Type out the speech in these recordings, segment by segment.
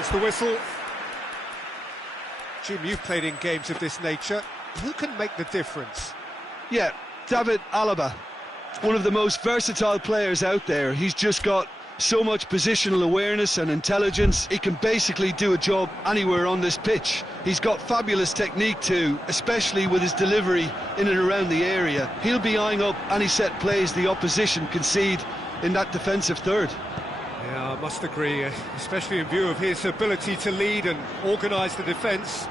There's the whistle. Jim, you've played in games of this nature. Who can make the difference? Yeah, David Alaba. One of the most versatile players out there. He's just got so much positional awareness and intelligence. He can basically do a job anywhere on this pitch. He's got fabulous technique too, especially with his delivery in and around the area. He'll be eyeing up any set plays the opposition concede in that defensive third. Yeah, I must agree, especially in view of his ability to lead and organise the defence.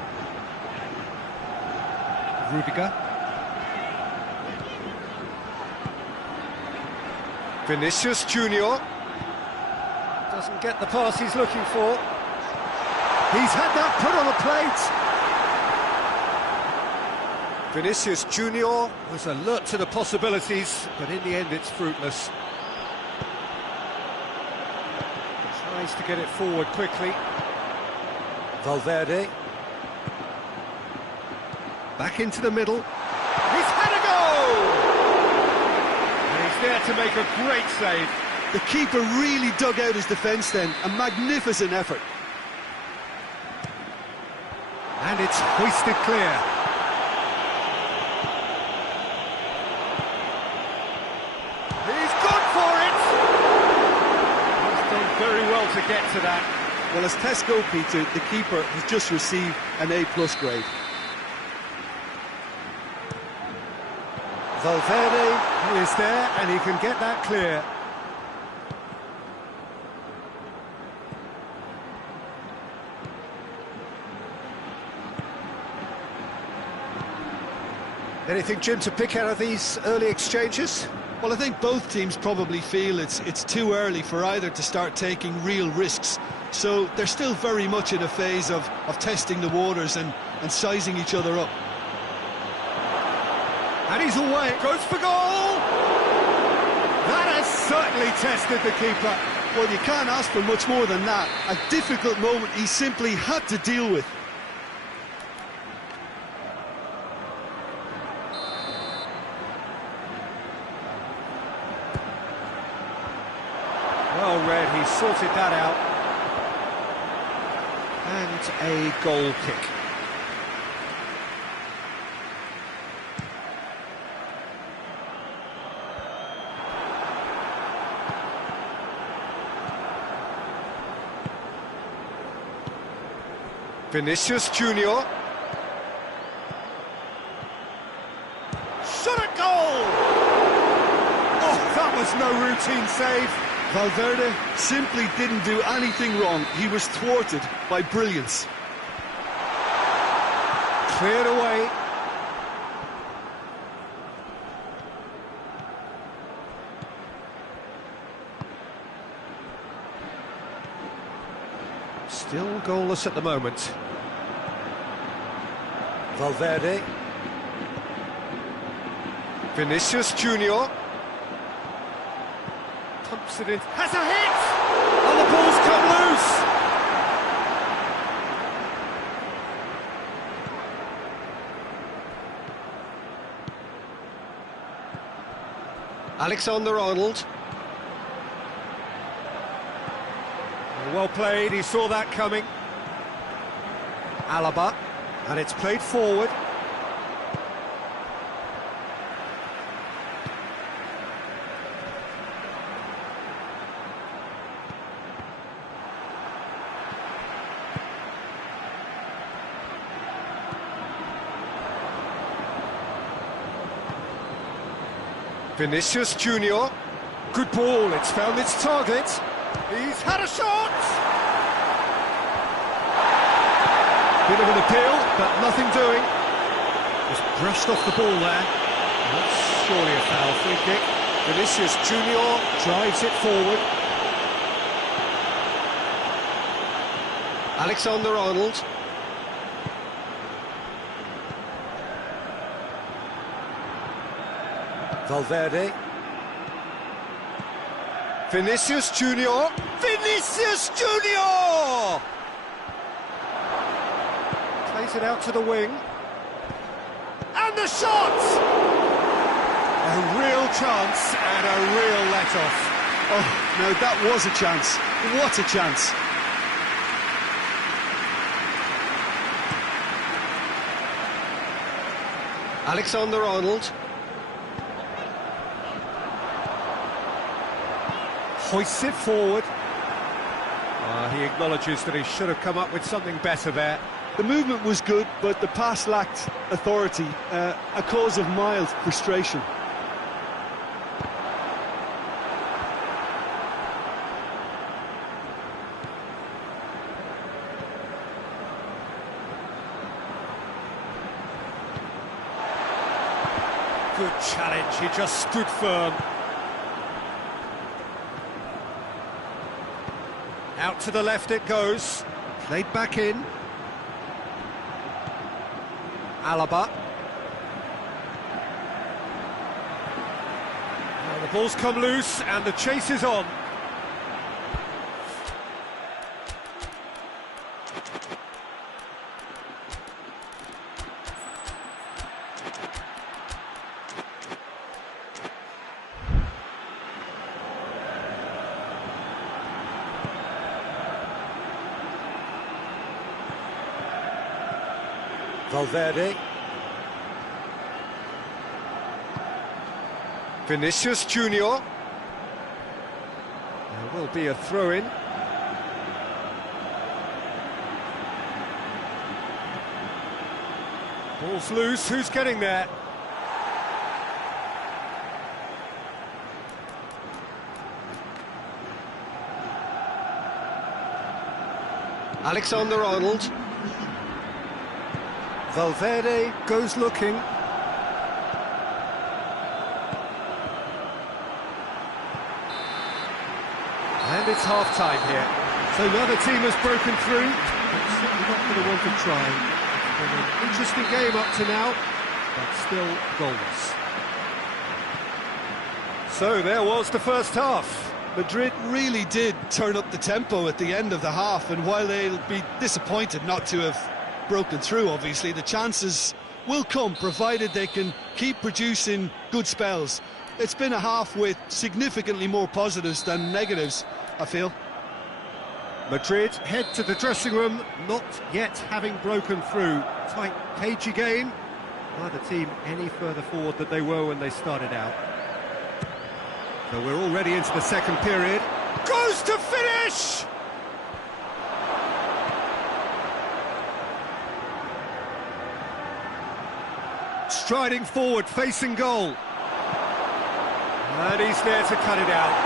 Rudiger. Vinicius Junior. Doesn't get the pass he's looking for. He's had that put on a plate. Vinicius Junior was alert to the possibilities, but in the end it's fruitless. Tries to get it forward quickly. Valverde. Back into the middle. He's had a goal! And he's there to make a great save. The keeper really dug out his defence then. A magnificent effort. And it's hoisted clear. He's gone for it! He's done very well to get to that. Well, as tests go, Peter, the keeper has just received an A+ grade. Valverde is there and he can get that clear. Anything, Jim, to pick out of these early exchanges? Well, I think both teams probably feel it's too early for either to start taking real risks. So they're still very much in a phase of testing the waters and sizing each other up. And he's away, goes for goal! That has certainly tested the keeper. Well, you can't ask for much more than that. A difficult moment he simply had to deal with. Well read, he sorted that out. And a goal kick. Vinicius Junior. Shot at goal! Oh, that was no routine save. Valverde simply didn't do anything wrong. He was thwarted by brilliance. Cleared away. Still goalless at the moment. Valverde. Vinicius Junior. Pumps it in. Has a hit! And the ball's come loose! Alexander-Arnold. Well played, he saw that coming. Alaba, and it's played forward. Vinicius Junior. Good ball, it's found its target. He's had a shot! Bit of an appeal, but nothing doing. Just brushed off the ball there. That's surely a foul. Free kick. Vinicius Junior drives it forward. Alexander-Arnold. Valverde. Vinicius Junior. Vinicius Junior! Plays it out to the wing. And the shot! A real chance and a real let-off. Oh, no, that was a chance. What a chance. Alexander-Arnold. Hoists it forward. He acknowledges that he should have come up with something better there. The movement was good, but the pass lacked authority, a cause of mild frustration. Good challenge, he just stood firm. Out to the left it goes. Played back in. Alaba. Now the ball's come loose and the chase is on. Valverde. Vinicius Junior. There will be a throw-in. Ball's loose, who's getting there? Alexander-Arnold. Valverde goes looking. And it's half-time here. So another team has broken through. It's certainly not for the want of trying. It's been an interesting game up to now, but still goalless. So there was the first half. Madrid really did turn up the tempo at the end of the half, and while they'll be disappointed not to have broken through, obviously, the chances will come, provided they can keep producing good spells. It's been a half with significantly more positives than negatives, I feel. Madrid head to the dressing room, not yet having broken through. Tight, cagey game. Neither team any further forward than they were when they started out. So we're already into the second period. Goes to finish! Striding forward, facing goal. And he's there to cut it out.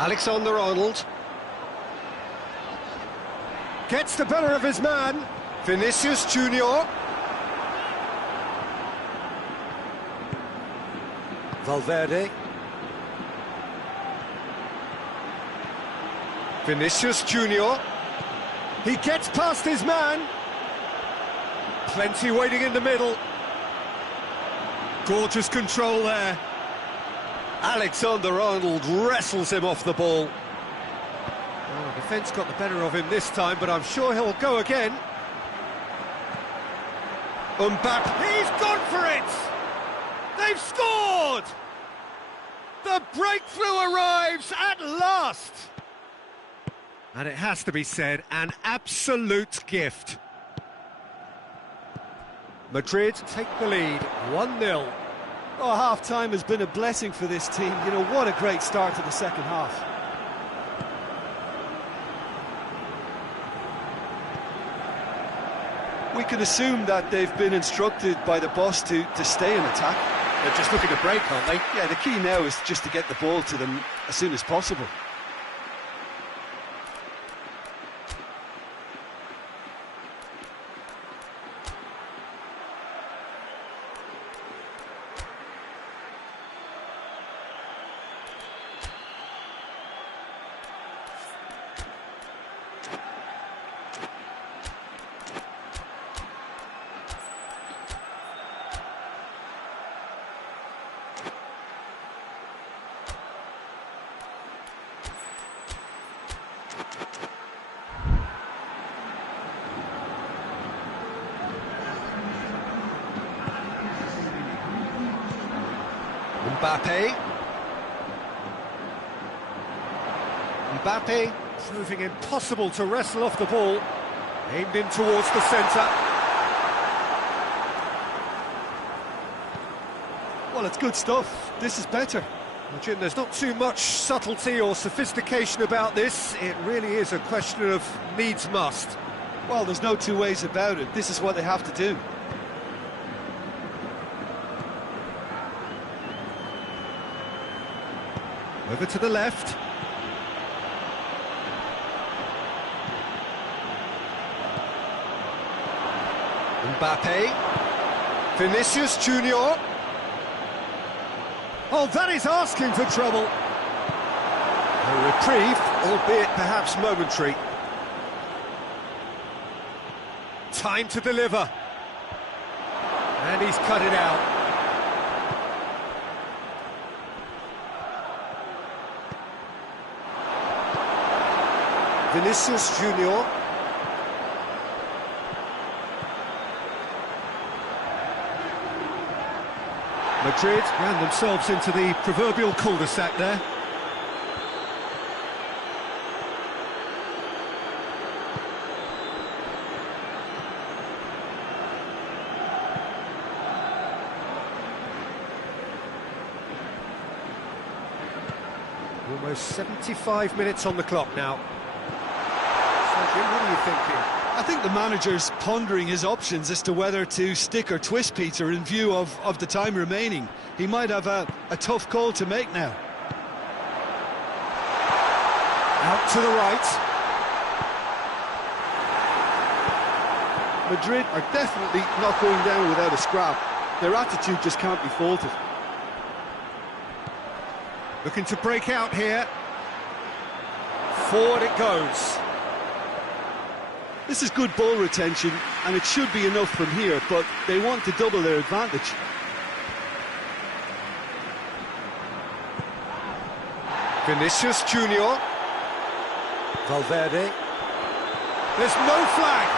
Alexander-Arnold. Gets the better of his man. Vinicius Junior. Valverde. Vinicius Junior. He gets past his man. Plenty waiting in the middle. Gorgeous control there. Alexander-Arnold wrestles him off the ball. Oh, defence got the better of him this time, but I'm sure he'll go again. Mbappe, he's gone for it! They've scored! The breakthrough arrives at last! And it has to be said, an absolute gift. Madrid take the lead, 1-0. Oh, half-time has been a blessing for this team. You know, what a great start to the second half. We can assume that they've been instructed by the boss to stay in attack. They're just looking to break, aren't they? Yeah, the key now is just to get the ball to them as soon as possible. Mbappe. Proving impossible to wrestle off the ball. Aimed in towards the centre. Well, it's good stuff. This is better. Well, Jim, there's not too much subtlety or sophistication about this. It really is a question of needs must. Well, there's no two ways about it. This is what they have to do. Over to the left. Mbappe. Vinicius Junior. Oh, that is asking for trouble. A reprieve, albeit perhaps momentary. Time to deliver. And he's cut it out. Vinicius Junior. Madrid ran themselves into the proverbial cul-de-sac there. Almost 75 minutes on the clock now. So, Jim, what are you thinking? I think the manager's pondering his options as to whether to stick or twist Peter in view of the time remaining. He might have a tough call to make now. Out to the right. Madrid are definitely not going down without a scrap. Their attitude just can't be faulted. Looking to break out here. Forward it goes. This is good ball retention, and it should be enough from here, but they want to double their advantage. Vinicius Junior. Valverde. There's no flag.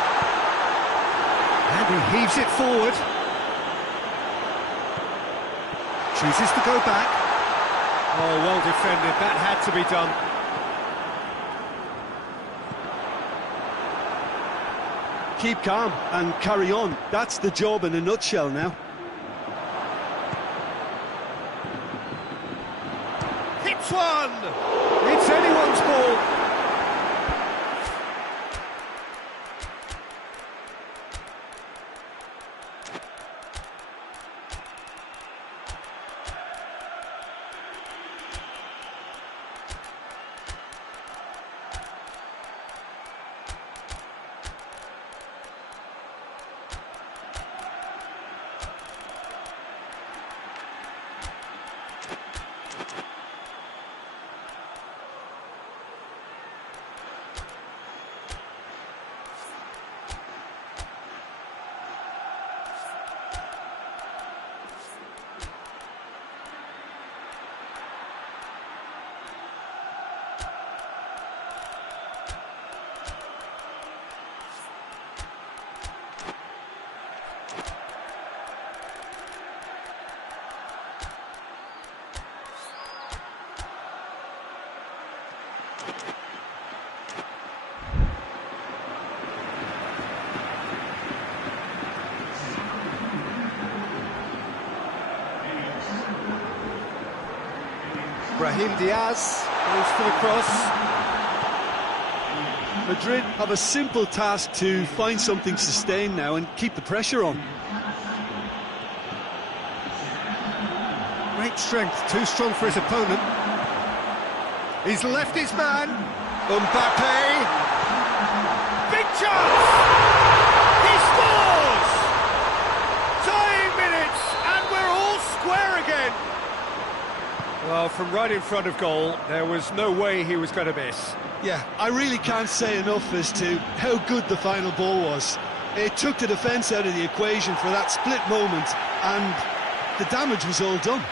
And he heaves it forward. Chooses to go back. Oh, well defended. That had to be done. Keep calm and carry on. That's the job in a nutshell now. Hits one! It's anyone's ball. Brahim Diaz goes for the cross. Madrid have a simple task to find something sustained now and keep the pressure on. Great strength, too strong for his opponent. He's left his man. Mbappe. Big chance! He scores! Dying minutes, and we're all square again. Well, from right in front of goal, there was no way he was going to miss. Yeah, I really can't say enough as to how good the final ball was. It took the defence out of the equation for that split moment, and the damage was all done.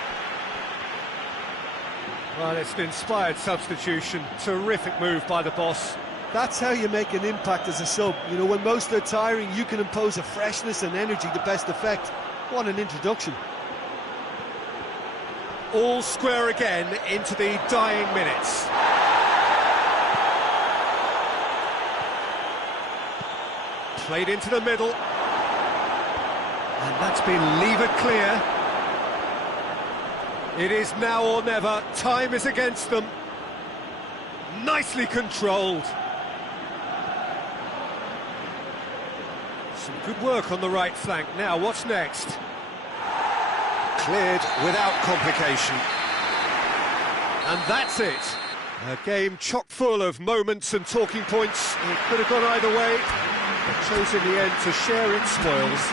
Well, it's an inspired substitution. Terrific move by the boss. That's how you make an impact as a sub. You know, when most are tiring, you can impose a freshness and energy to best effect. What an introduction. All square again into the dying minutes. Played into the middle. And that's been levered clear. It is now or never. Time is against them. Nicely controlled. Some good work on the right flank. Now, what's next? Cleared without complication. And that's it. A game chock full of moments and talking points. It could have gone either way, but chose in the end to share its spoils.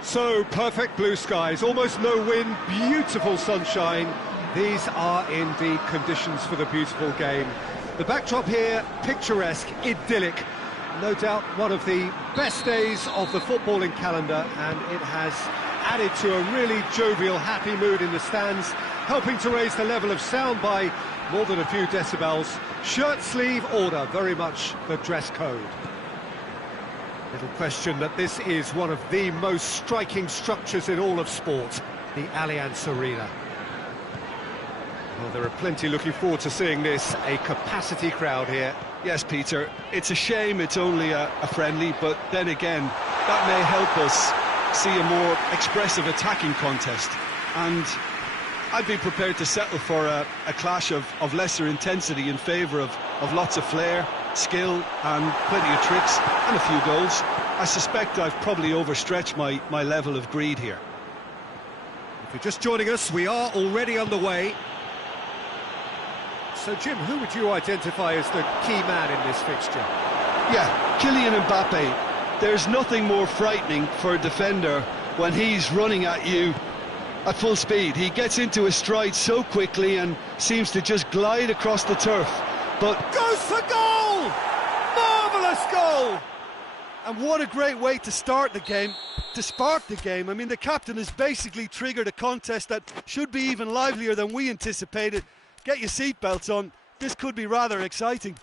So, perfect blue skies, almost no wind, beautiful sunshine. These are indeed conditions for the beautiful game. The backdrop here, picturesque, idyllic. No doubt one of the best days of the footballing calendar, and it has added to a really jovial, happy mood in the stands, helping to raise the level of sound by more than a few decibels. Shirt sleeve order, very much the dress code. Little question that this is one of the most striking structures in all of sport, the Allianz Arena. Well, there are plenty looking forward to seeing this, a capacity crowd here. Yes, Peter, it's a shame it's only a friendly, but then again, that may help us see a more expressive attacking contest. And I'd be prepared to settle for a clash of lesser intensity in favour of lots of flair, skill and plenty of tricks and a few goals. I suspect I've probably overstretched my level of greed here. If you're just joining us, we are already underway. So Jim, who would you identify as the key man in this fixture? Yeah, Kylian Mbappe. There's nothing more frightening for a defender when he's running at you at full speed. He gets into his stride so quickly and seems to just glide across the turf. But goes for goal! Marvellous goal! And what a great way to start the game. to spark the game. I mean, the captain has basically triggered a contest that should be even livelier than we anticipated. Get your seatbelts on. This could be rather exciting.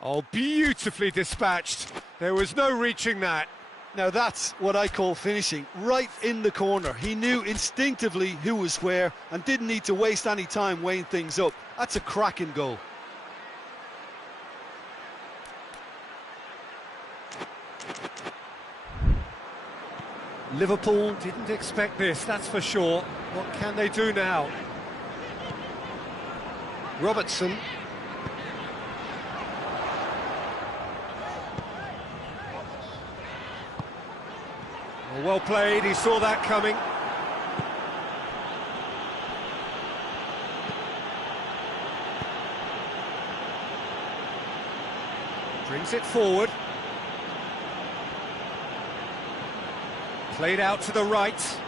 Oh, beautifully dispatched. There was no reaching that. Now that's what I call finishing, right in the corner. He knew instinctively who was where and didn't need to waste any time weighing things up. That's a cracking goal. Liverpool didn't expect this, that's for sure. What can they do now? Robertson. Well played, he saw that coming. Brings it forward. Played out to the right.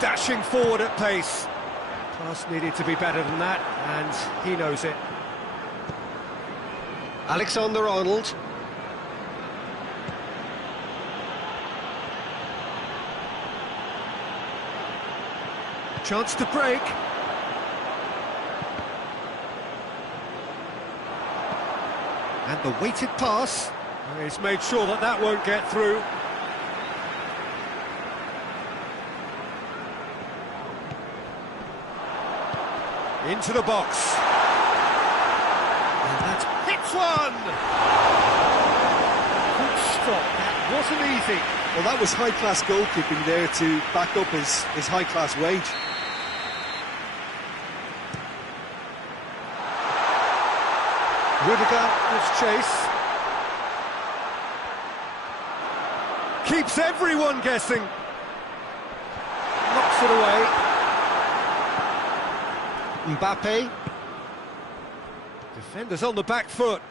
Dashing forward at pace. Pass needed to be better than that, and he knows it. Alexander-Arnold. Chance to break. And the weighted pass. He's made sure that that won't get through. Into the box. And that hits one! Good stop, that wasn't easy. Well, that was high-class goalkeeping there to back up his high-class wage. Rudiger gives chase. Keeps everyone guessing. Knocks it away. Mbappe. Defenders on the back foot.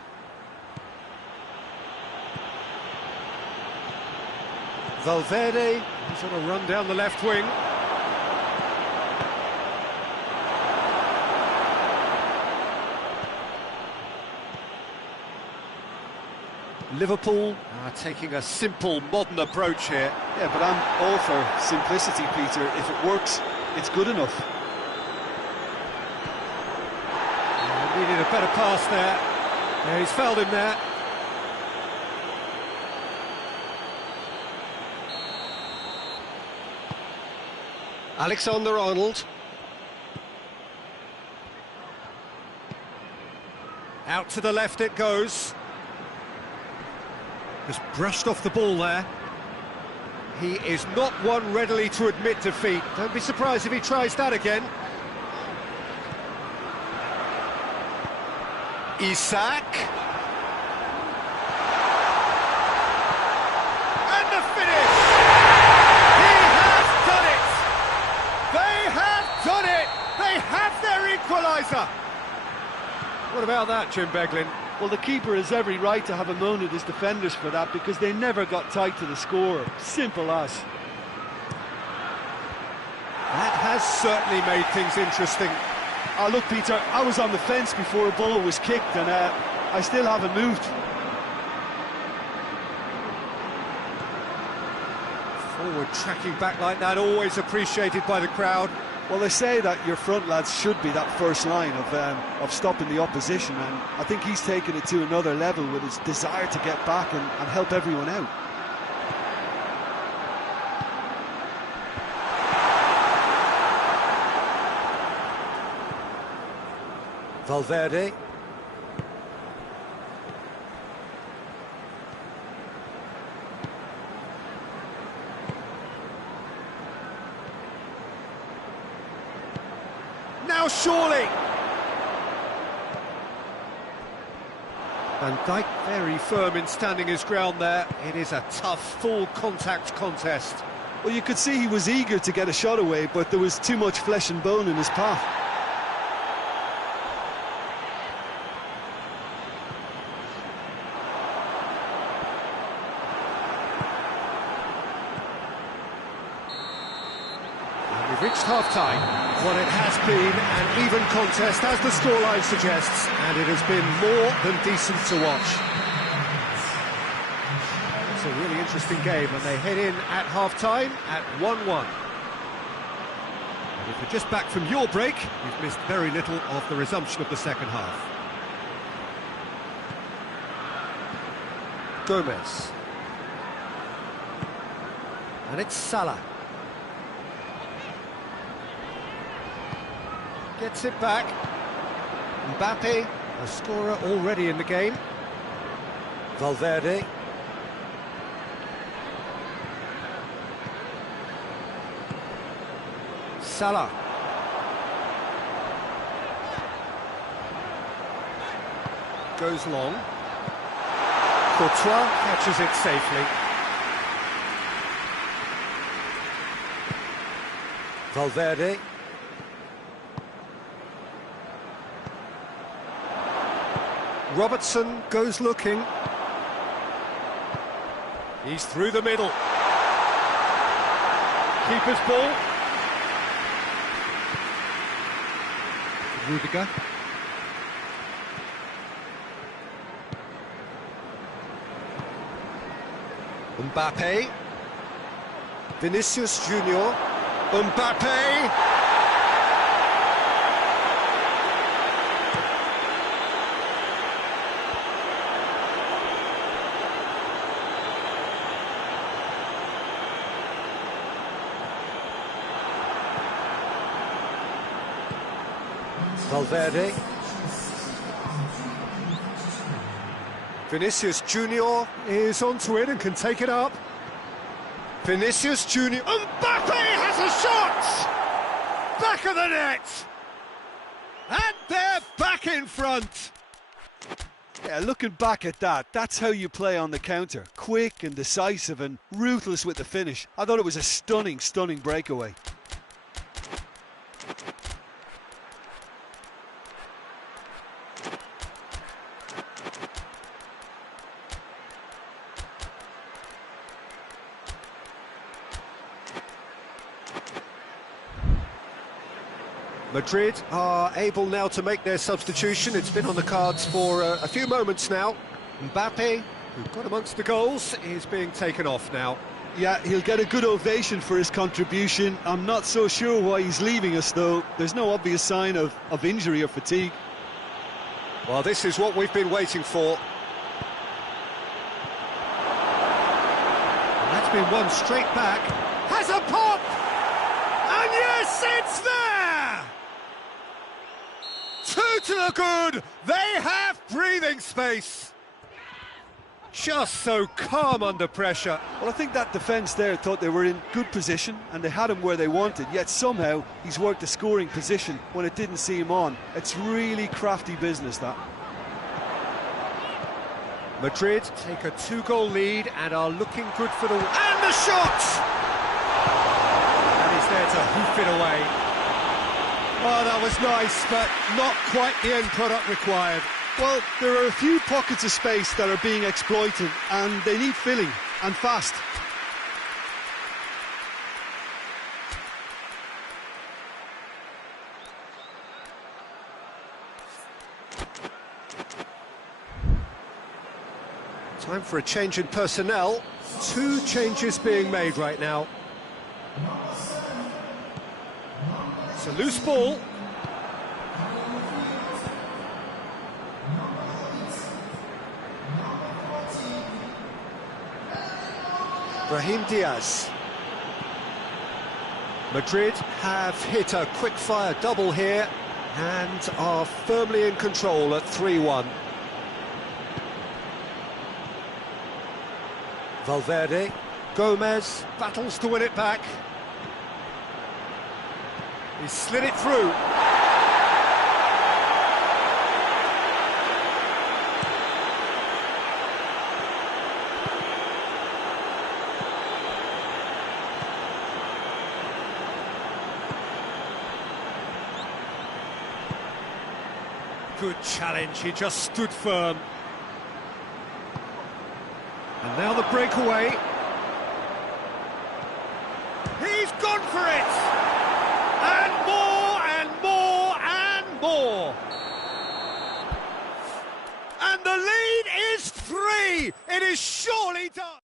Valverde, he's on a run down the left wing. Liverpool are taking a simple, modern approach here. Yeah, but I'm all for simplicity, Peter. If it works, it's good enough. Needed a better pass there. Yeah, he's fouled him there. Alexander-Arnold. Out to the left it goes. Just brushed off the ball there. He is not one readily to admit defeat. Don't be surprised if he tries that again. Isak. And the finish! He has done it! They have done it! They have their equaliser! What about that, Jim Beglin? Well, the keeper has every right to have a moan at his defenders for that because they never got tight to the score. Simple as. That has certainly made things interesting. Oh, look, Peter, I was on the fence before a ball was kicked and I still haven't moved. Forward tracking back like that, always appreciated by the crowd. Well, they say that your front lads should be that first line of stopping the opposition, and I think he's taken it to another level with his desire to get back and help everyone out. Valverde. Now surely! Van Dijk very firm in standing his ground there. It is a tough, full contact contest. Well, you could see he was eager to get a shot away, but there was too much flesh and bone in his path. We've reached half-time. Well, it has been an even contest, as the scoreline suggests, and it has been more than decent to watch. It's a really interesting game, and they head in at half-time at 1-1. If you're just back from your break, you've missed very little of the resumption of the second half. Gomez. And it's Salah. Gets it back. Mbappe, a scorer already in the game. Valverde. Salah. Goes long. Toan catches it safely. Valverde. Robertson goes looking. He's through the middle. Keeper's ball. Rudiger. Mbappe. Vinicius Junior. Mbappe. Valverde. Vinicius Junior is onto it and can take it up. Vinicius Junior. Mbappe has a shot! Back of the net! And they're back in front! Yeah, looking back at that, that's how you play on the counter. Quick and decisive and ruthless with the finish. I thought it was a stunning, stunning breakaway. Madrid are able now to make their substitution. It's been on the cards for a few moments now. Mbappe, who got amongst the goals, is being taken off now. Yeah, he'll get a good ovation for his contribution. I'm not so sure why he's leaving us, though. There's no obvious sign of injury or fatigue. Well, this is what we've been waiting for. And that's been one straight back. Has a pop! And yes, it's there! Two to the good! They have breathing space! Just so calm under pressure. Well, I think that defence there thought they were in good position and they had him where they wanted, yet somehow he's worked a scoring position when it didn't see him on. It's really crafty business, that. Madrid take a 2-goal lead and are looking good for the... And the shot! And he's there to hoof it away. Oh, that was nice, but not quite the end product required. Well, there are a few pockets of space that are being exploited and they need filling, and fast. Time for a change in personnel. 2 changes being made right now. It's a loose ball. Brahim Diaz. Madrid have hit a quick-fire double here and are firmly in control at 3-1. Valverde. Gomez battles to win it back. He slid it through. Good challenge, he just stood firm. And now the breakaway. He's gone for it! And more more. And the lead is 3. It is surely done.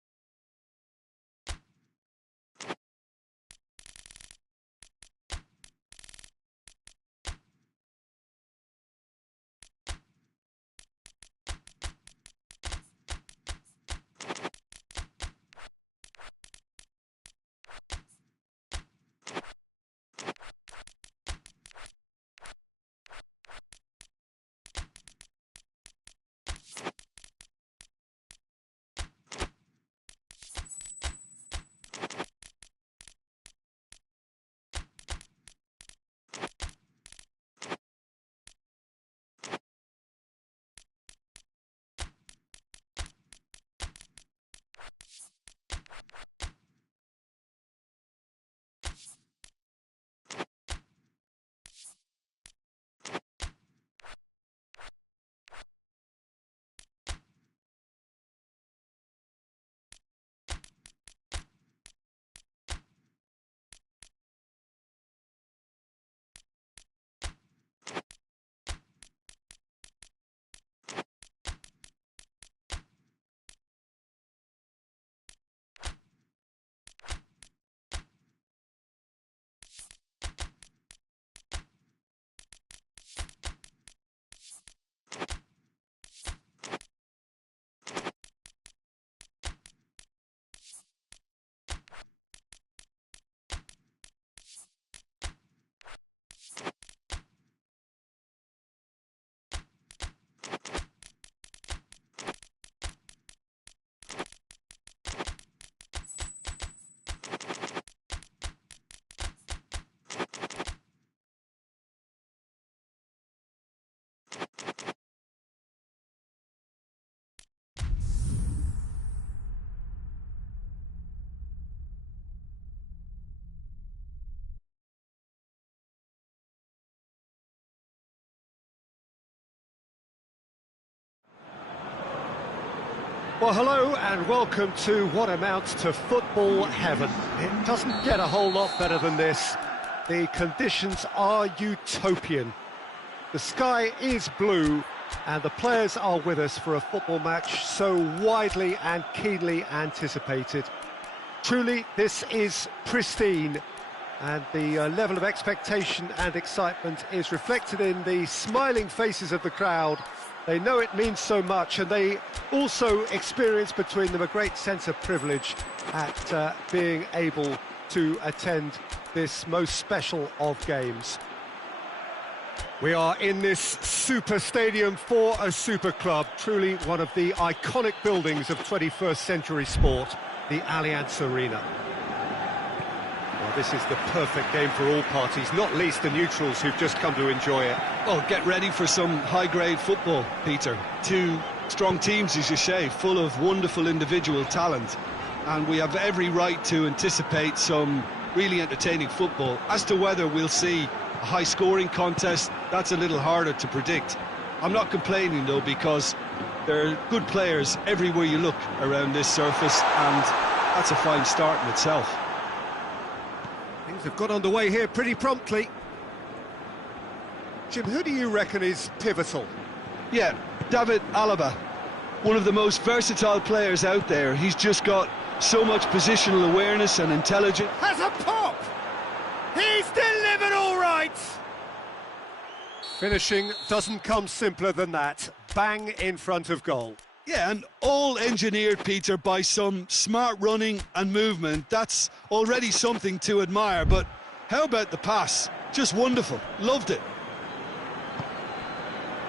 Well, hello and welcome to what amounts to football heaven. It doesn't get a whole lot better than this. The conditions are utopian. The sky is blue and the players are with us for a football match so widely and keenly anticipated. Truly, this is pristine, and the level of expectation and excitement is reflected in the smiling faces of the crowd. They know it means so much, and they also experience between them a great sense of privilege at being able to attend this most special of games. We are in this super stadium for a super club, truly one of the iconic buildings of 21st century sport, the Allianz Arena. Well, this is the perfect game for all parties, not least the neutrals who've just come to enjoy it. Well, get ready for some high-grade football, Peter. Two strong teams, as you say, full of wonderful individual talent. And we have every right to anticipate some really entertaining football. As to whether we'll see a high-scoring contest, that's a little harder to predict. I'm not complaining, though, because there are good players everywhere you look around this surface, and that's a fine start in itself. Things have got underway here pretty promptly. Jim, who do you reckon is pivotal? Yeah, David Alaba, one of the most versatile players out there. He's just got so much positional awareness and intelligence. Has a pop! He's delivered all right! Finishing doesn't come simpler than that. Bang in front of goal. Yeah, and all engineered, Peter, by some smart running and movement. That's already something to admire, but how about the pass? Just wonderful. Loved it.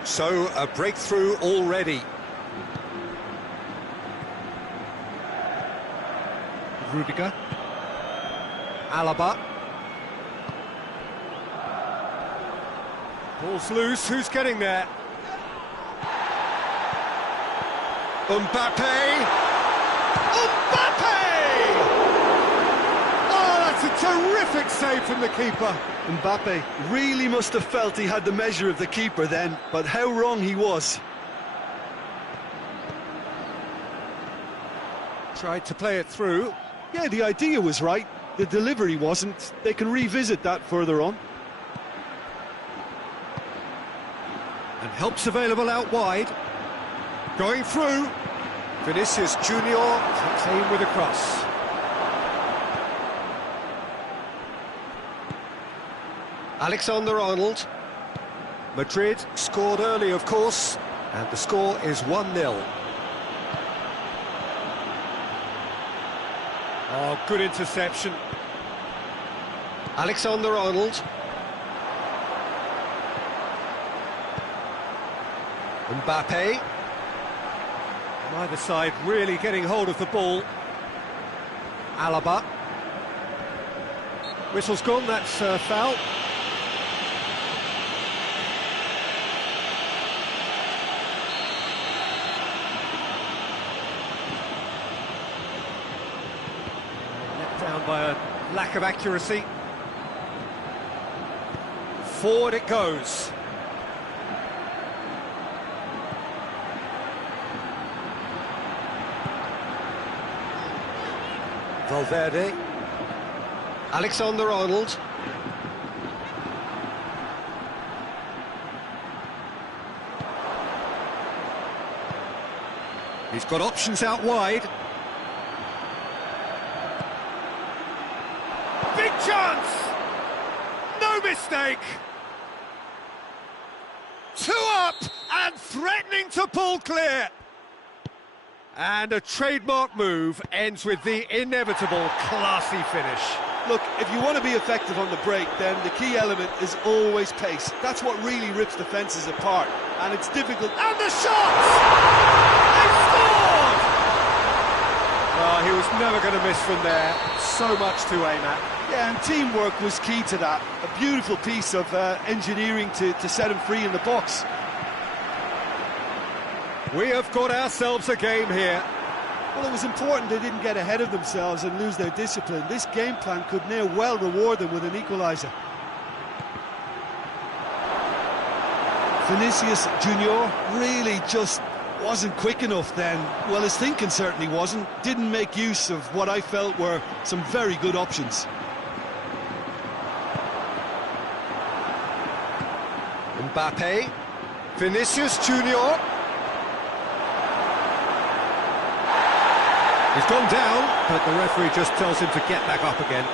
So, a breakthrough already. Rudiger. Alaba. Ball's loose, who's getting there? Mbappe! Oh, that's a terrific save from the keeper. Mbappe really must have felt he had the measure of the keeper then, but how wrong he was. Tried to play it through. Yeah, the idea was right, the delivery wasn't. They can revisit that further on. And help's available out wide. Going through. Vinicius Junior. Takes aim with a cross. Alexander-Arnold. Madrid scored early, of course, and the score is 1-0. Oh, good interception. Alexander-Arnold. Mbappe. Neither side really getting hold of the ball. Alaba. Whistle's gone, that's foul. Let down by a lack of accuracy. Forward it goes. Valverde. Alexander-Arnold. He's got options out wide. Big chance! No mistake! Two up and threatening to pull clear. And a trademark move ends with the inevitable classy finish. Look, if you want to be effective on the break, then the key element is always pace. That's what really rips defences apart, and it's difficult. And the shot! They scored! Oh, he was never going to miss from there. So much to aim at. Yeah, and teamwork was key to that. A beautiful piece of engineering to set him free in the box. We have got ourselves a game here. Well, it was important they didn't get ahead of themselves and lose their discipline. This game plan could now well reward them with an equaliser. Vinicius Junior really just wasn't quick enough then. Well, his thinking certainly wasn't. Didn't make use of what I felt were some very good options. Mbappe. Vinicius Junior. He's gone down, but the referee just tells him to get back up again.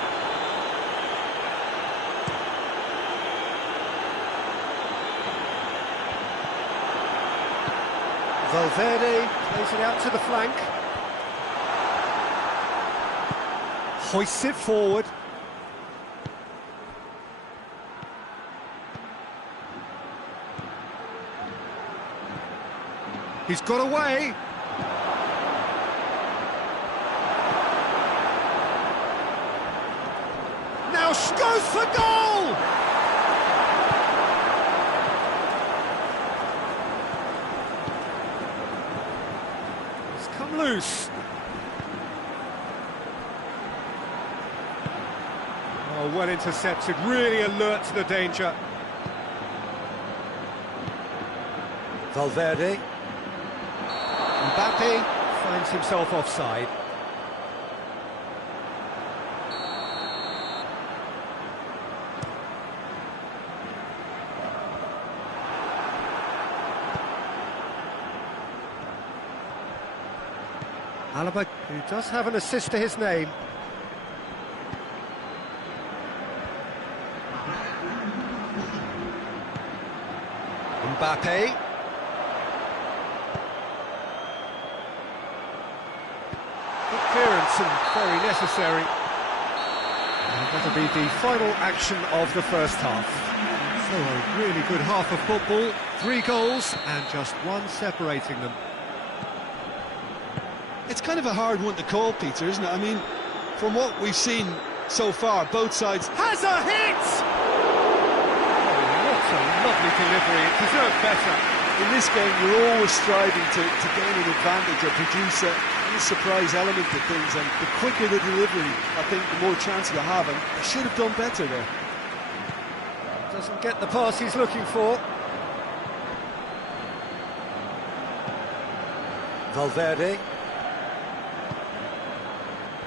Valverde plays it out to the flank. Hoists it forward. He's got away. Now goes for goal! It's come loose. Oh, well intercepted, really alert to the danger. Valverde. Mbappe finds himself offside. Alaba, who does have an assist to his name. Mbappe. Good clearance and very necessary. And that'll be the final action of the first half. So a really good half of football. 3 goals and just one separating them. It's kind of a hard one to call, Peter, isn't it? I mean, from what we've seen so far, both sides... Has a hit! Oh, what a lovely delivery, it deserved better. In this game, you're always striving to gain an advantage or produce a surprise element to things, and the quicker the delivery, I think, the more chance you have, and they should have done better there. Doesn't get the pass he's looking for. Valverde.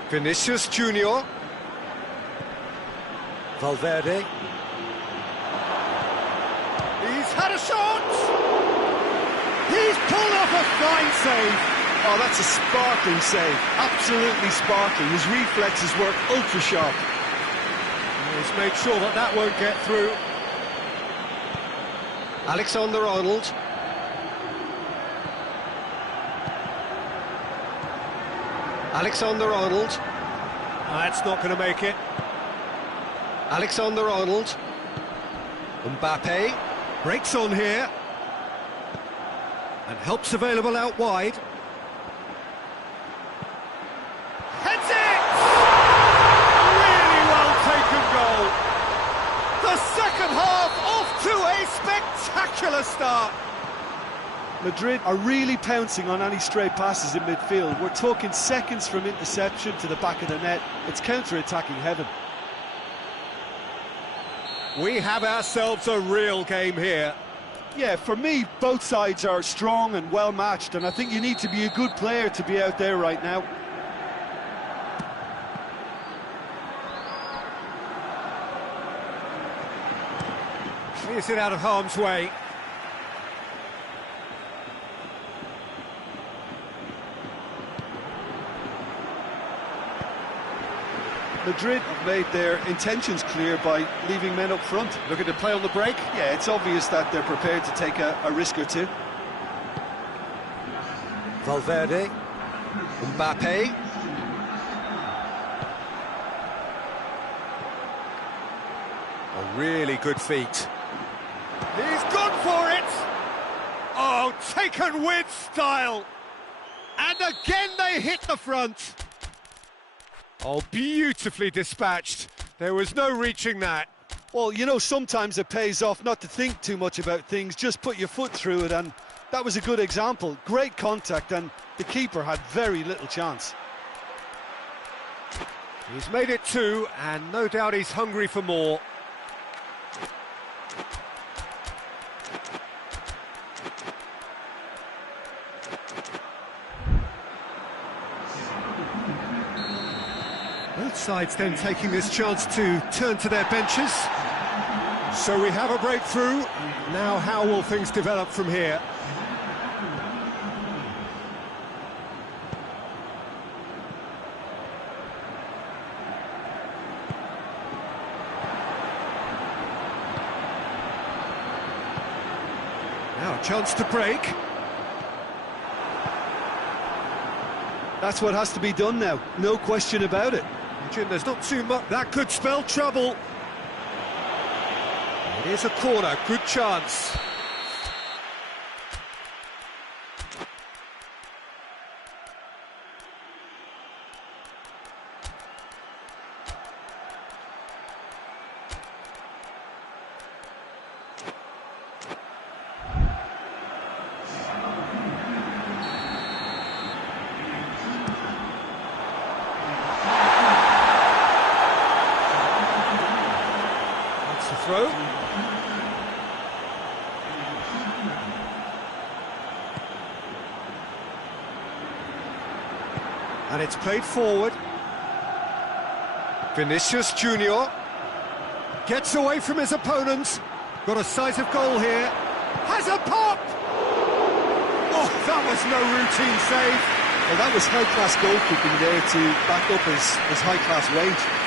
Vinicius Junior. Valverde. He's had a shot! pulled off a fine save. Oh, that's a sparkling save. Absolutely sparkling. His reflexes were ultra sharp. He's made sure that that won't get through. Alexander-Arnold. Alexander-Arnold. That's not going to make it. Alexander-Arnold. Mbappe breaks on here. And help's available out wide. Heads it! Really well taken goal. The second half off to a spectacular start. Madrid are really pouncing on any stray passes in midfield. We're talking seconds from interception to the back of the net. It's counter-attacking heaven. We have ourselves a real game here. Yeah, for me, both sides are strong and well-matched, and I think you need to be a good player to be out there right now. Clears it out of harm's way. Madrid have made their intentions clear by leaving men up front. Looking to play on the break. Yeah, it's obvious that they're prepared to take a risk or two. Valverde. Mbappe. A really good feat. He's gone for it! Oh, taken with style! And again they hit the front! Oh, beautifully dispatched. There was no reaching that. Well, you know, sometimes it pays off not to think too much about things, just put your foot through it, and that was a good example. Great contact, and the keeper had very little chance. He's made it two, and no doubt he's hungry for more. Both sides then taking this chance to turn to their benches. So we have a breakthrough. Now how will things develop from here? Now a chance to break. That's what has to be done now, no question about it. Jim, there's not too much. That could spell trouble. It is a corner, good chance. Throw. And it's played forward. Vinicius Junior gets away from his opponents. Got a sight of goal here. Has a pop! Oh, that was no routine save. Well, that was high-class goalkeeping there to back up his high-class range.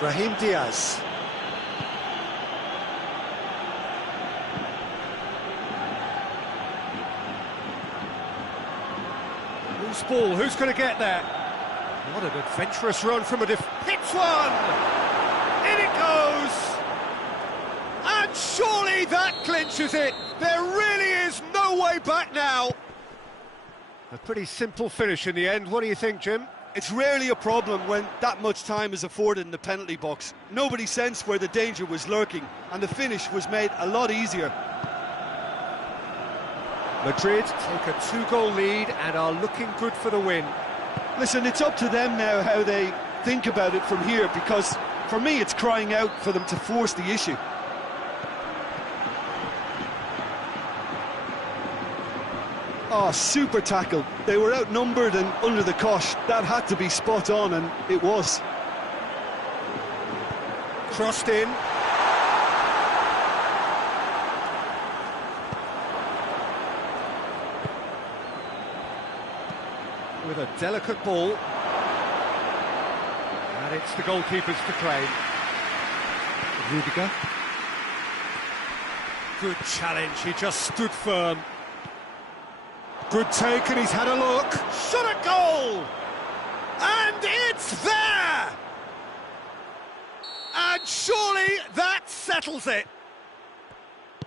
Brahim Diaz. Loose ball, who's going to get there? What an adventurous run from a hits one! In it goes! And surely that clinches it! There really is no way back now! A pretty simple finish in the end. What do you think, Jim? It's rarely a problem when that much time is afforded in the penalty box. Nobody sensed where the danger was lurking, and the finish was made a lot easier. Madrid take a 2-goal lead and are looking good for the win. Listen, it's up to them now how they think about it from here, because for me it's crying out for them to force the issue. Oh, super tackle. They were outnumbered and under the cosh. That had to be spot on, and it was. Crossed in. With a delicate ball. And it's the goalkeepers to claim. Rudiger. Good challenge, he just stood firm. Good take, and he's had a look. Shot at goal! And it's there! And surely that settles it.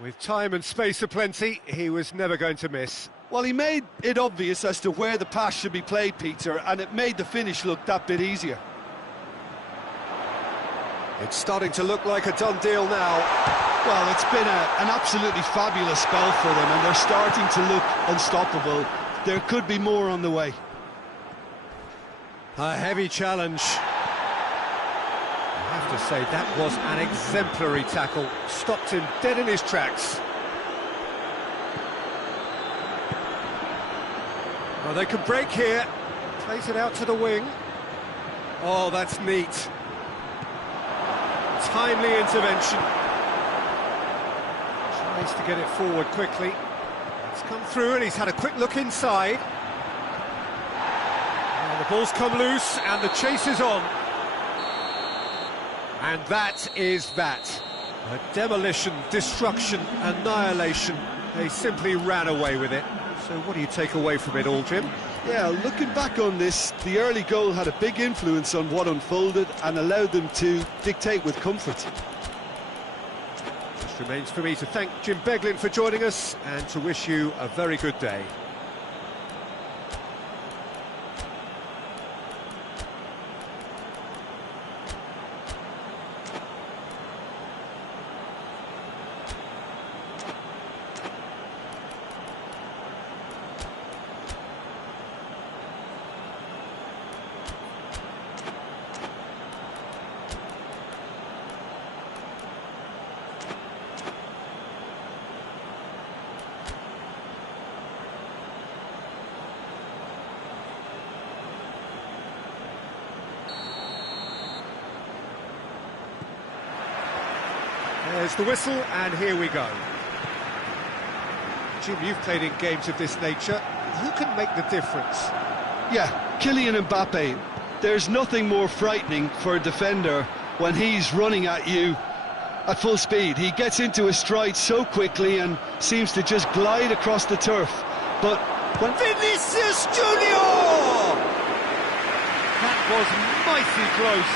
With time and space aplenty, he was never going to miss. Well, he made it obvious as to where the pass should be played, Peter, and it made the finish look that bit easier. It's starting to look like a done deal now. Well, it's been an absolutely fabulous spell for them, and they're starting to look unstoppable. There could be more on the way. A heavy challenge. I have to say, that was an exemplary tackle. Stopped him dead in his tracks. Well, they can break here. Plays it out to the wing. Oh, that's neat. Timely intervention. Tries to get it forward quickly. It's come through and he's had a quick look inside. And the ball's come loose and the chase is on. And that is that. A demolition, destruction, annihilation. They simply ran away with it. So what do you take away from it all, Jim? Yeah, looking back on this, the early goal had a big influence on what unfolded and allowed them to dictate with comfort. Just remains for me to thank Jim Beglin for joining us and to wish you a very good day. There's the whistle, and here we go. Jim, you've played in games of this nature. Who can make the difference? Yeah, Kylian Mbappe. There's nothing more frightening for a defender when he's running at you at full speed. He gets into his stride so quickly and seems to just glide across the turf. But when... Vinicius Junior! That was mighty close.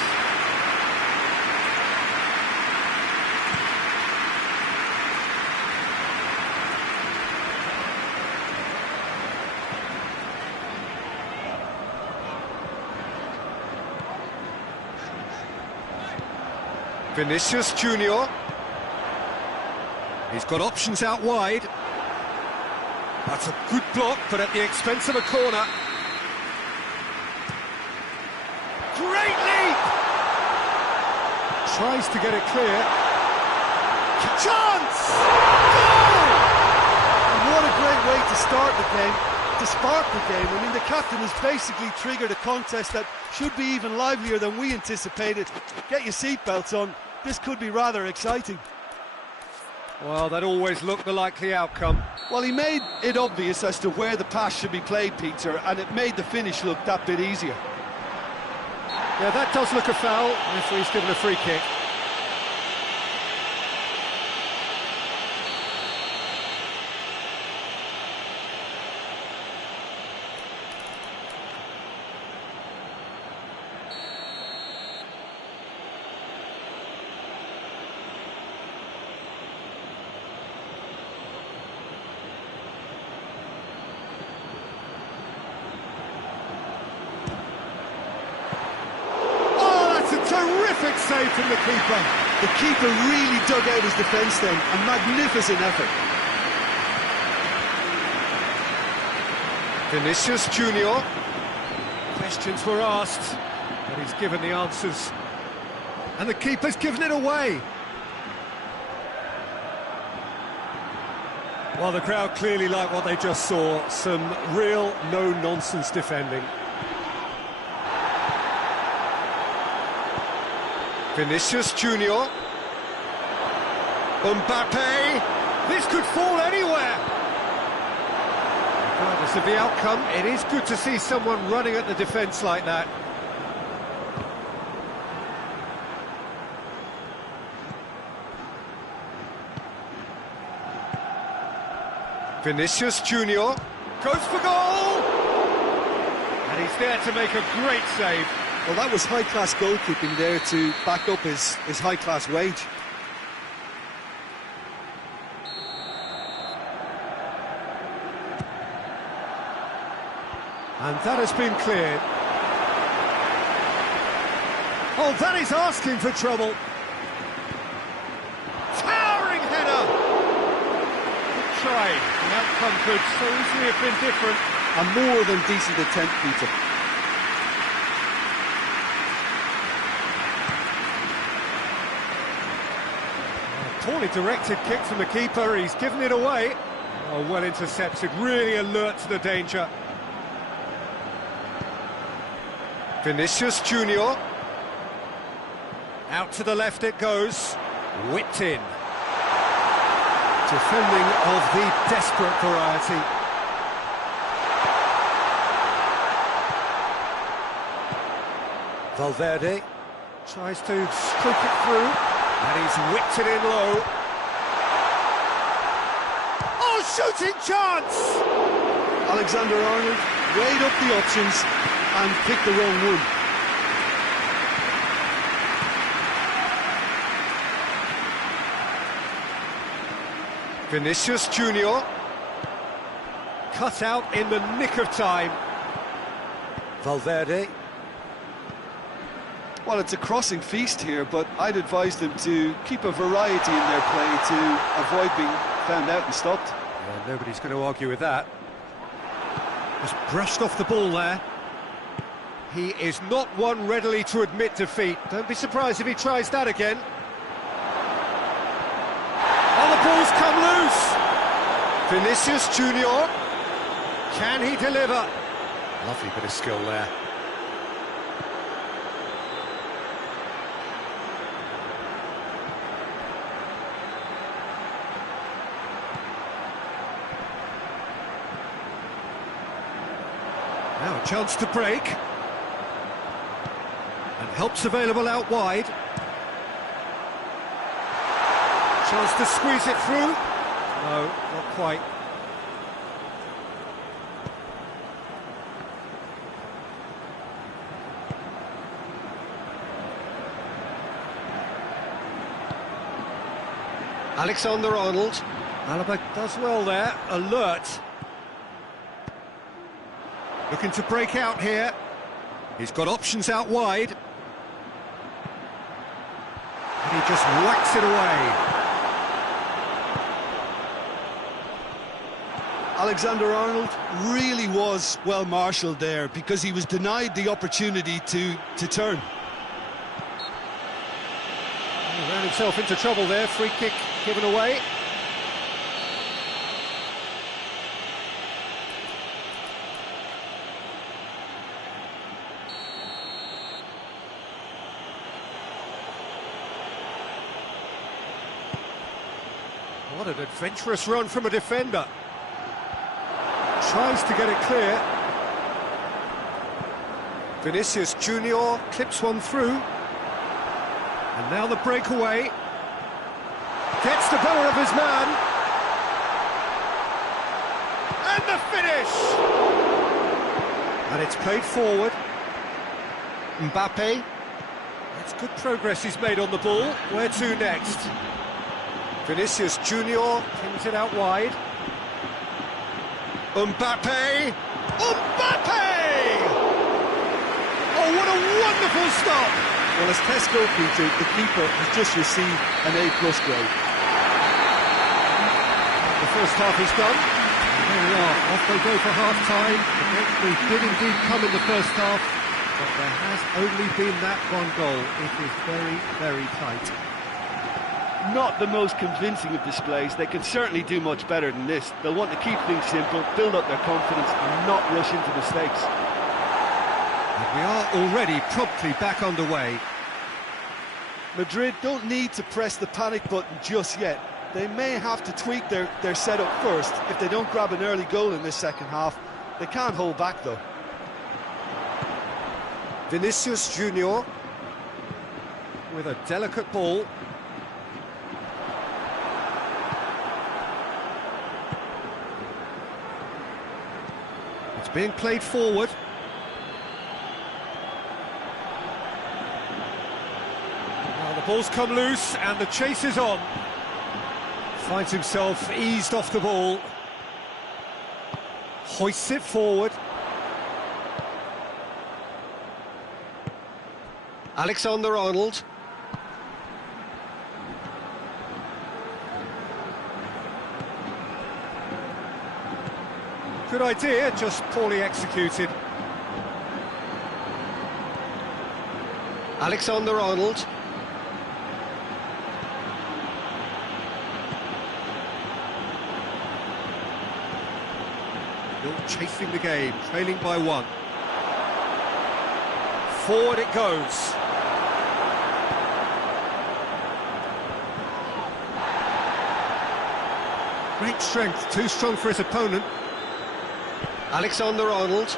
Vinicius Junior. He's got options out wide. That's a good block, but at the expense of a corner. Great leap! Tries to get it clear. Chance! Goal! What a great way to start the game, to spark the game. I mean, the captain has basically triggered a contest that should be even livelier than we anticipated. Get your seatbelts on. This could be rather exciting. Well, that always looked the likely outcome. Well, he made it obvious as to where the pass should be played, Peter, and it made the finish look that bit easier. Yeah, that does look a foul. Referee's given a free kick. Terrific save from the keeper. The keeper really dug out his defence then. A magnificent effort. Vinicius Junior. Questions were asked, but he's given the answers. And the keeper's given it away. Well, the crowd clearly like what they just saw. Some real no-nonsense defending. Vinicius Junior. Mbappe. This could fall anywhere. Regardless of the outcome, it is good to see someone running at the defence like that. Vinicius Junior goes for goal! And he's there to make a great save. Well, that was high-class goalkeeping there to back up his high-class wage. And that has been cleared. Oh, that is asking for trouble. Towering header! Good try. The outcome could so easily have been different. A more than decent attempt, Peter. Poorly directed kick from the keeper, he's given it away. Oh, well intercepted, really alert to the danger. Vinicius Junior. Out to the left it goes. Whipped in. Defending of the desperate variety. Valverde tries to scoop it through. And he's whipped it in low. Oh, shooting chance! Alexander-Arnold weighed up the options and picked the wrong one. Vinicius Junior. Cut out in the nick of time. Valverde. Well, it's a crossing feast here, but I'd advise them to keep a variety in their play to avoid being found out and stopped. Yeah, nobody's going to argue with that. Just brushed off the ball there. He is not one readily to admit defeat. Don't be surprised if he tries that again. Oh, the ball's come loose! Vinicius Junior. Can he deliver? Lovely bit of skill there. Now a chance to break. And help's available out wide. Chance to squeeze it through. No, not quite. Alexander-Arnold. Alaba does well there, alert. Looking to break out here. He's got options out wide. And he just whacks it away. Alexander-Arnold really was well marshalled there because he was denied the opportunity to turn. He ran himself into trouble there, free kick given away. What an adventurous run from a defender. Tries to get it clear. Vinicius Junior clips one through. And now the breakaway. Gets the better of his man. And the finish! And it's played forward. Mbappe. That's good progress he's made on the ball. Where to next? Vinicius Junior pins it out wide. Mbappe! Mbappe! Oh, what a wonderful stop! Well, as test goalkeeper, the keeper has just received an A+ grade. The first half is done. There we are, off they go for half-time. The breakthrough did indeed come in the first half, but there has only been that one goal. It is very, very tight. not the most convincing of displays. They can certainly do much better than this. They'll want to keep things simple, build up their confidence and not rush into mistakes. And we are already promptly back underway. Madrid don't need to press the panic button just yet. They may have to tweak their setup first. If they don't grab an early goal in this second half, they can't hold back though. Vinicius Junior. With a delicate ball. It's being played forward. Now the ball's come loose and the chase is on. Finds himself eased off the ball. Hoists it forward. Alexander-Arnold. Good idea, just poorly executed. Alexander-Arnold. Still chasing the game, trailing by 1. Forward it goes. Great strength, too strong for his opponent. Alexander-Arnold.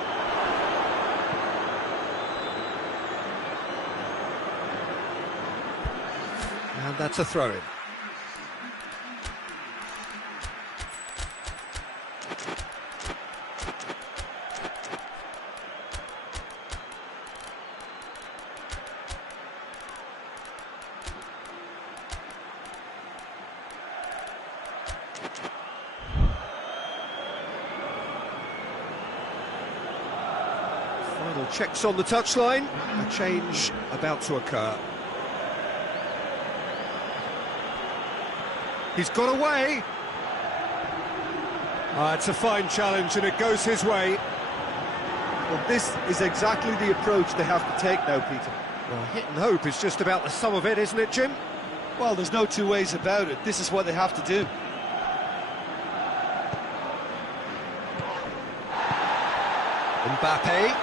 And that's a throw-in. Final checks on the touchline. A change about to occur. He's got away. It's a fine challenge and it goes his way. Well, this is exactly the approach they have to take now, Peter. Well, hit and hope is just about the sum of it, isn't it, Jim? Well, there's no two ways about it. This is what they have to do. Mbappe.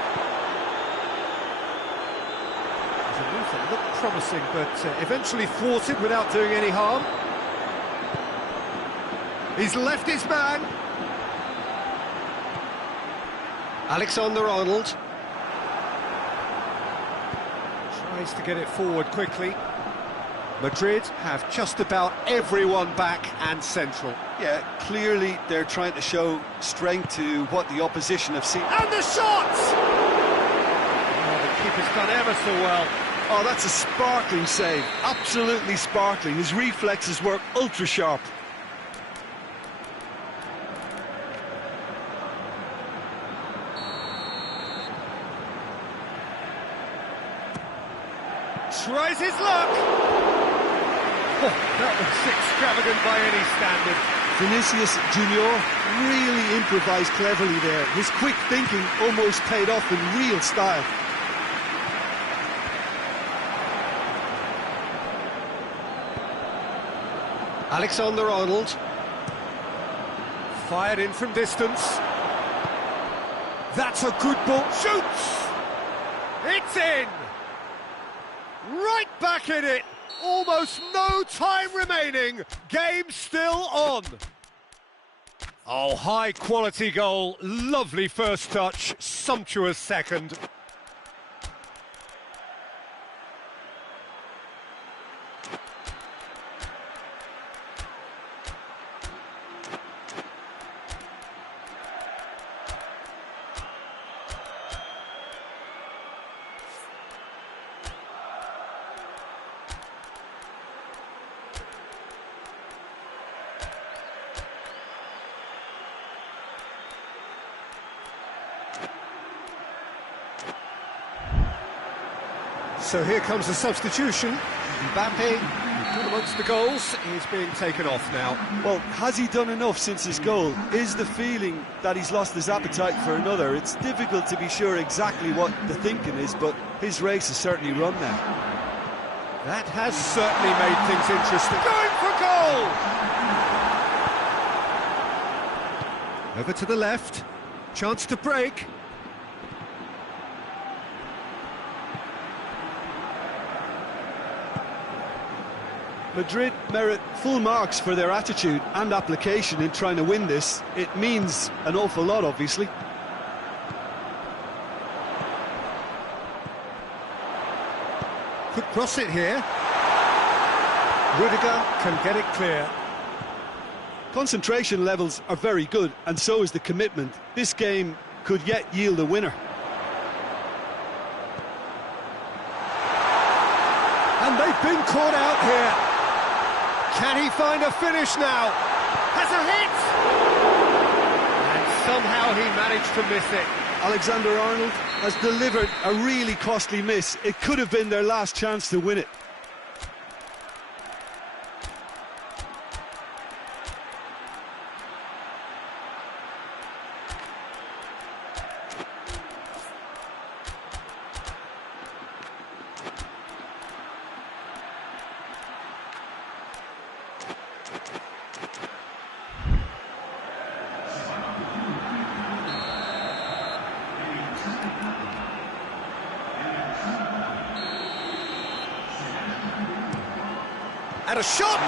There's a move that looked promising, but eventually thwarted without doing any harm. He's left his man. Alexander-Arnold. Tries to get it forward quickly. Madrid have just about everyone back and central. Yeah, clearly they're trying to show strength to what the opposition have seen. And the shot! Oh, the keeper's done ever so well. Oh, that's a sparkling save. Absolutely sparkling. His reflexes were ultra sharp. Tries his luck. Oh, that was extravagant by any standard. Vinicius Junior really improvised cleverly there. His quick thinking almost paid off in real style. Alexander-Arnold. Fired in from distance. That's a good ball. Shoots! It's in! Right back in it! Almost no time remaining. Game still on. Oh, high quality goal. Lovely first touch. Sumptuous second. So here comes the substitution. Mbappe, good amongst the goals, is being taken off now. Well, has he done enough since his goal? Is the feeling that he's lost his appetite for another? It's difficult to be sure exactly what the thinking is, but his race is certainly run now. That has certainly made things interesting. Going for goal! Over to the left, chance to break. Madrid merit full marks for their attitude and application in trying to win this. It means an awful lot, obviously. Could cross it here. Rudiger can get it clear. Concentration levels are very good, and so is the commitment. This game could yet yield a winner. And they've been caught out here. Can he find a finish now? Has a hit! And somehow he managed to miss it. Alexander-Arnold has delivered a really costly miss. It could have been their last chance to win it. And a shot!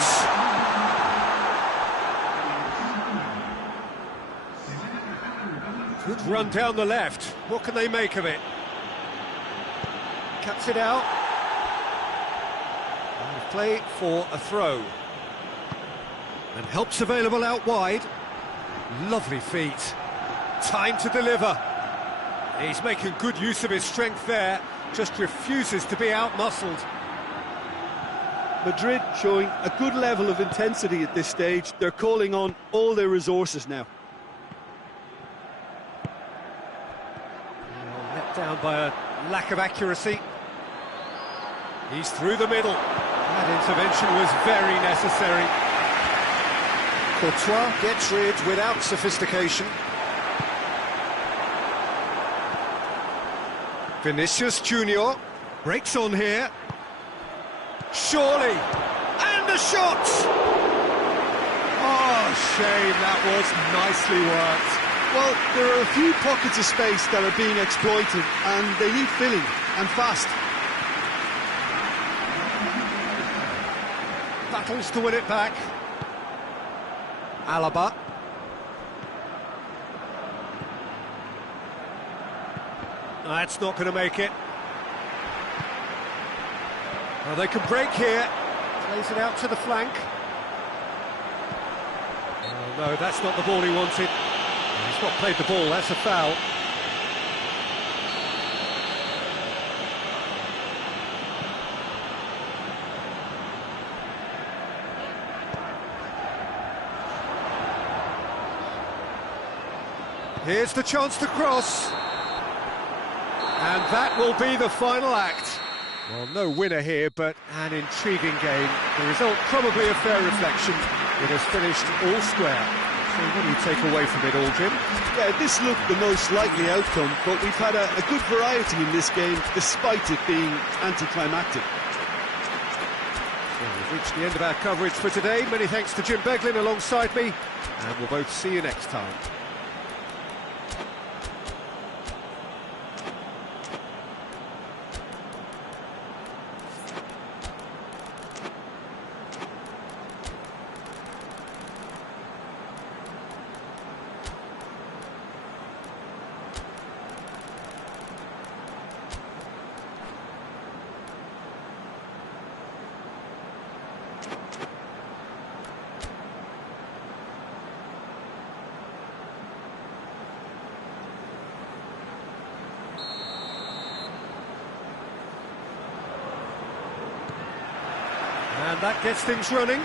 Good run down the left. What can they make of it? Cuts it out. And play for a throw. And help's available out wide. Lovely feet. Time to deliver. He's making good use of his strength there. Just refuses to be out-muscled. Madrid showing a good level of intensity at this stage. They're calling on all their resources now. Let down by a lack of accuracy. He's through the middle. That intervention was very necessary. Toan gets rid without sophistication. Vinicius Junior Breaks on here. Surely, and a shot! Oh, shame, that was nicely worked. Well, there are a few pockets of space that are being exploited, and they need filling, and fast. Battles to win it back. Alaba. That's not going to make it. Well, they can break here. Plays it out to the flank. Oh, no, that's not the ball he wanted. He's not played the ball, that's a foul. Here's the chance to cross. And that will be the final act. Well, no winner here, but an intriguing game. The result probably a fair reflection. It has finished all square. So what do you take away from it all, Jim? Yeah, this looked the most likely outcome, but we've had a good variety in this game, despite it being anticlimactic. Well, we've reached the end of our coverage for today. Many thanks to Jim Beglin alongside me, and we'll both see you next time. And that gets things running.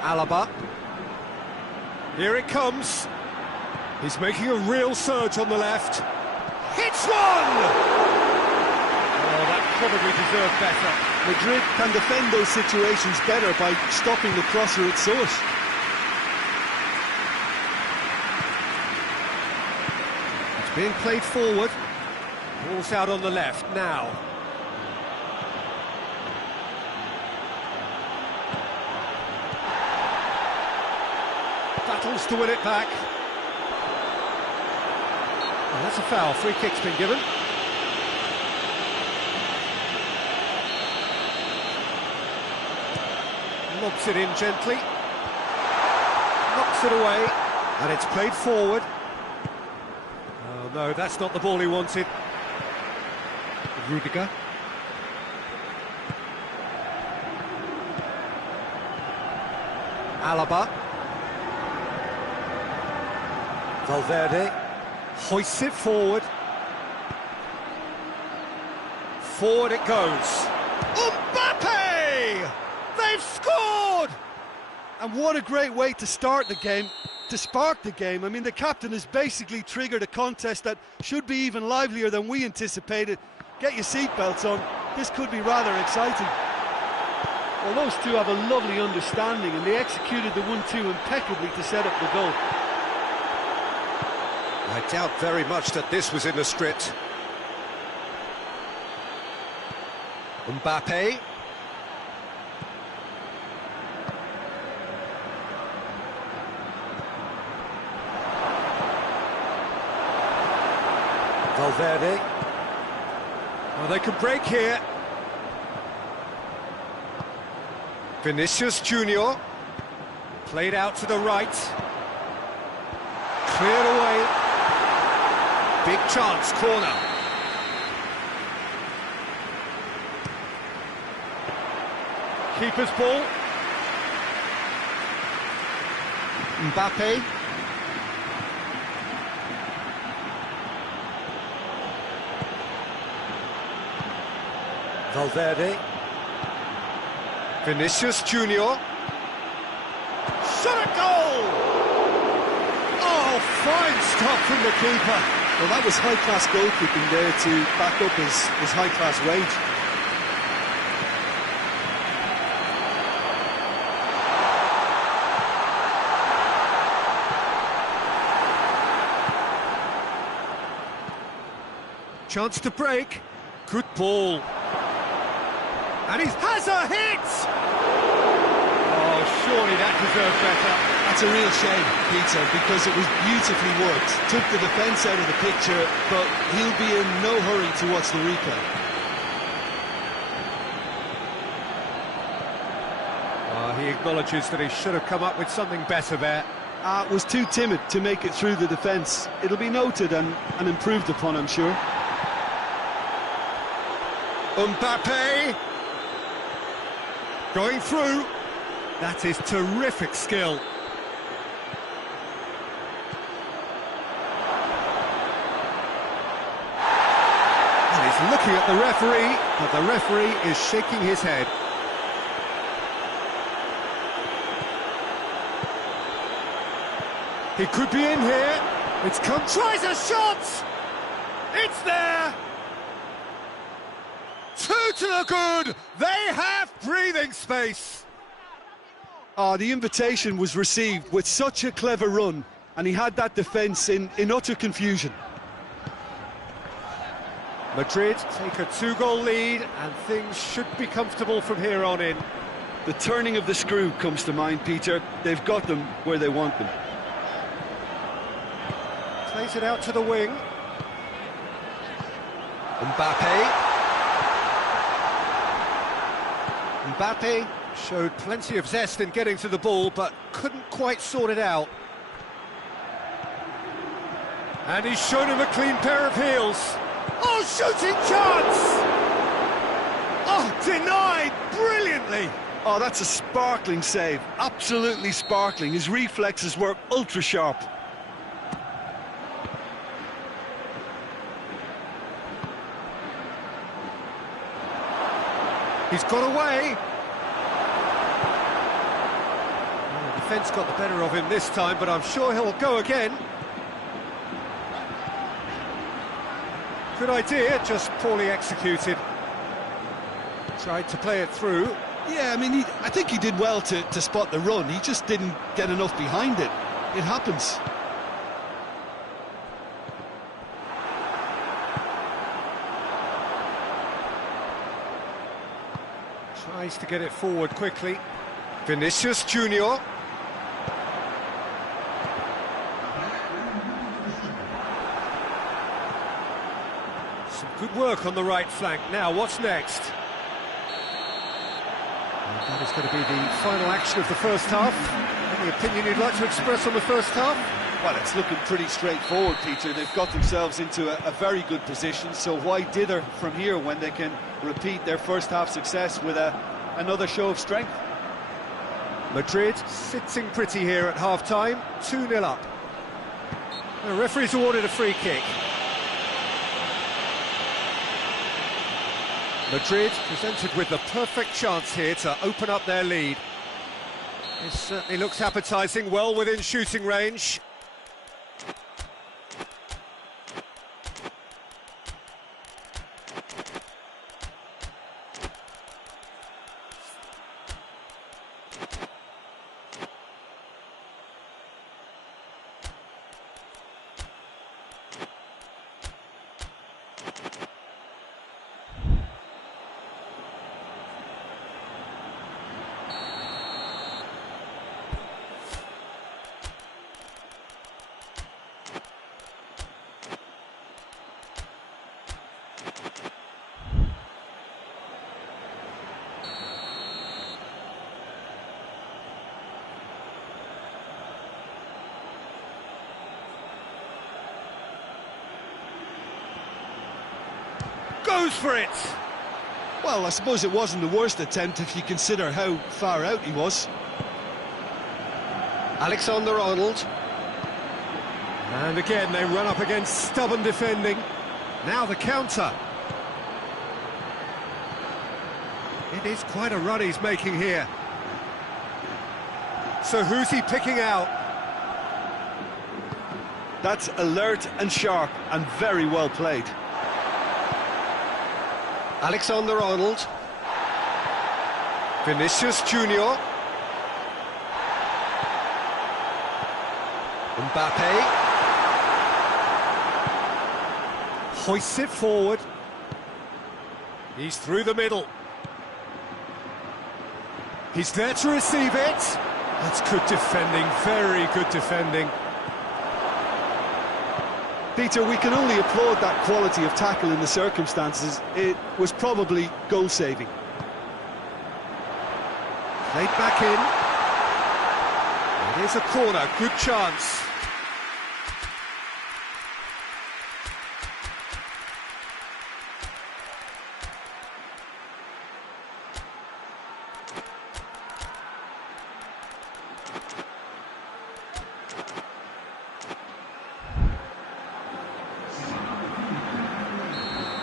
Alaba. Here it comes. He's making a real surge on the left. Hits one! Oh, that probably deserved better. Madrid can defend those situations better by stopping the crosser at source. It's being played forward. Ball's out on the left now. battles to win it back. Well, that's a foul. Free kick's been given. Lobs it in gently. Knocks it away. And it's played forward. Oh no, that's not the ball he wanted. Rudiger. Alaba. Valverde hoists it forward. Forward it goes. Mbappe! They've scored! And what a great way to start the game, to spark the game. I mean, the captain has basically triggered a contest that should be even livelier than we anticipated. Get your seatbelts on, this could be rather exciting. Well, those two have a lovely understanding and they executed the 1-2 impeccably to set up the goal. I doubt very much that this was in the script. Mbappe. Valverde. Well, they could break here. Vinicius Junior. Played out to the right. Cleared away. Big chance, corner. Keeper's ball. Mbappe. Valverde. Vinicius Junior. Shot at goal! Oh, fine stop from the keeper. Well, that was high-class goalkeeping there to back up his high-class rage. Chance to break. Good ball. And he has a hit! Oh, surely that deserved better. That's a real shame, Peter, because it was beautifully worked. Took the defence out of the picture, but he'll be in no hurry to watch the replay. He acknowledges that he should have come up with something better there. Was too timid to make it through the defence. It'll be noted and improved upon, I'm sure. Mbappe. Going through. That is terrific skill. And he's looking at the referee, but the referee is shaking his head. He could be in here. It's come. Tries a shot. It's there. 2 to the good. They have breathing space. The invitation was received with such a clever run, and he had that defence in utter confusion. Madrid take a 2-goal lead, and things should be comfortable from here on in. The turning of the screw comes to mind, Peter. They've got them where they want them. Plays it out to the wing. Mbappe. Mbappe showed plenty of zest in getting to the ball, but couldn't quite sort it out. And he's shown him a clean pair of heels. Oh, shooting chance! Oh, denied brilliantly. Oh, that's a sparkling save. Absolutely sparkling. His reflexes were ultra sharp. He's got away. Well, the defence got the better of him this time, but I'm sure he'll go again. Good idea, just poorly executed. Tried to play it through. Yeah, I mean, I think he did well to spot the run. He just didn't get enough behind it. It happens. Tries to get it forward quickly. Vinicius Junior. Some good work on the right flank. Now, what's next? And that is going to be the final action of the first half. Any opinion you'd like to express on the first half? Well, it's looking pretty straightforward, Peter. They've got themselves into a very good position, so why dither from here when they can repeat their first half success with another show of strength? Madrid sitting pretty here at half-time, 2-0 up. The referee's awarded a free kick. Madrid presented with the perfect chance here to open up their lead. This certainly looks appetising, well within shooting range. Goes for it! Well, I suppose it wasn't the worst attempt if you consider how far out he was. Alexander-Arnold. And again, they run up against stubborn defending. Now the counter. It is quite a run he's making here. So who's he picking out? That's alert and sharp and very well played. Alexander-Arnold. Vinicius Junior. Mbappe. Hoists it forward. He's through the middle. He's there to receive it. That's good defending, very good defending. Peter, we can only applaud that quality of tackle in the circumstances. It was probably goal-saving. Played back in. It is a corner, good chance.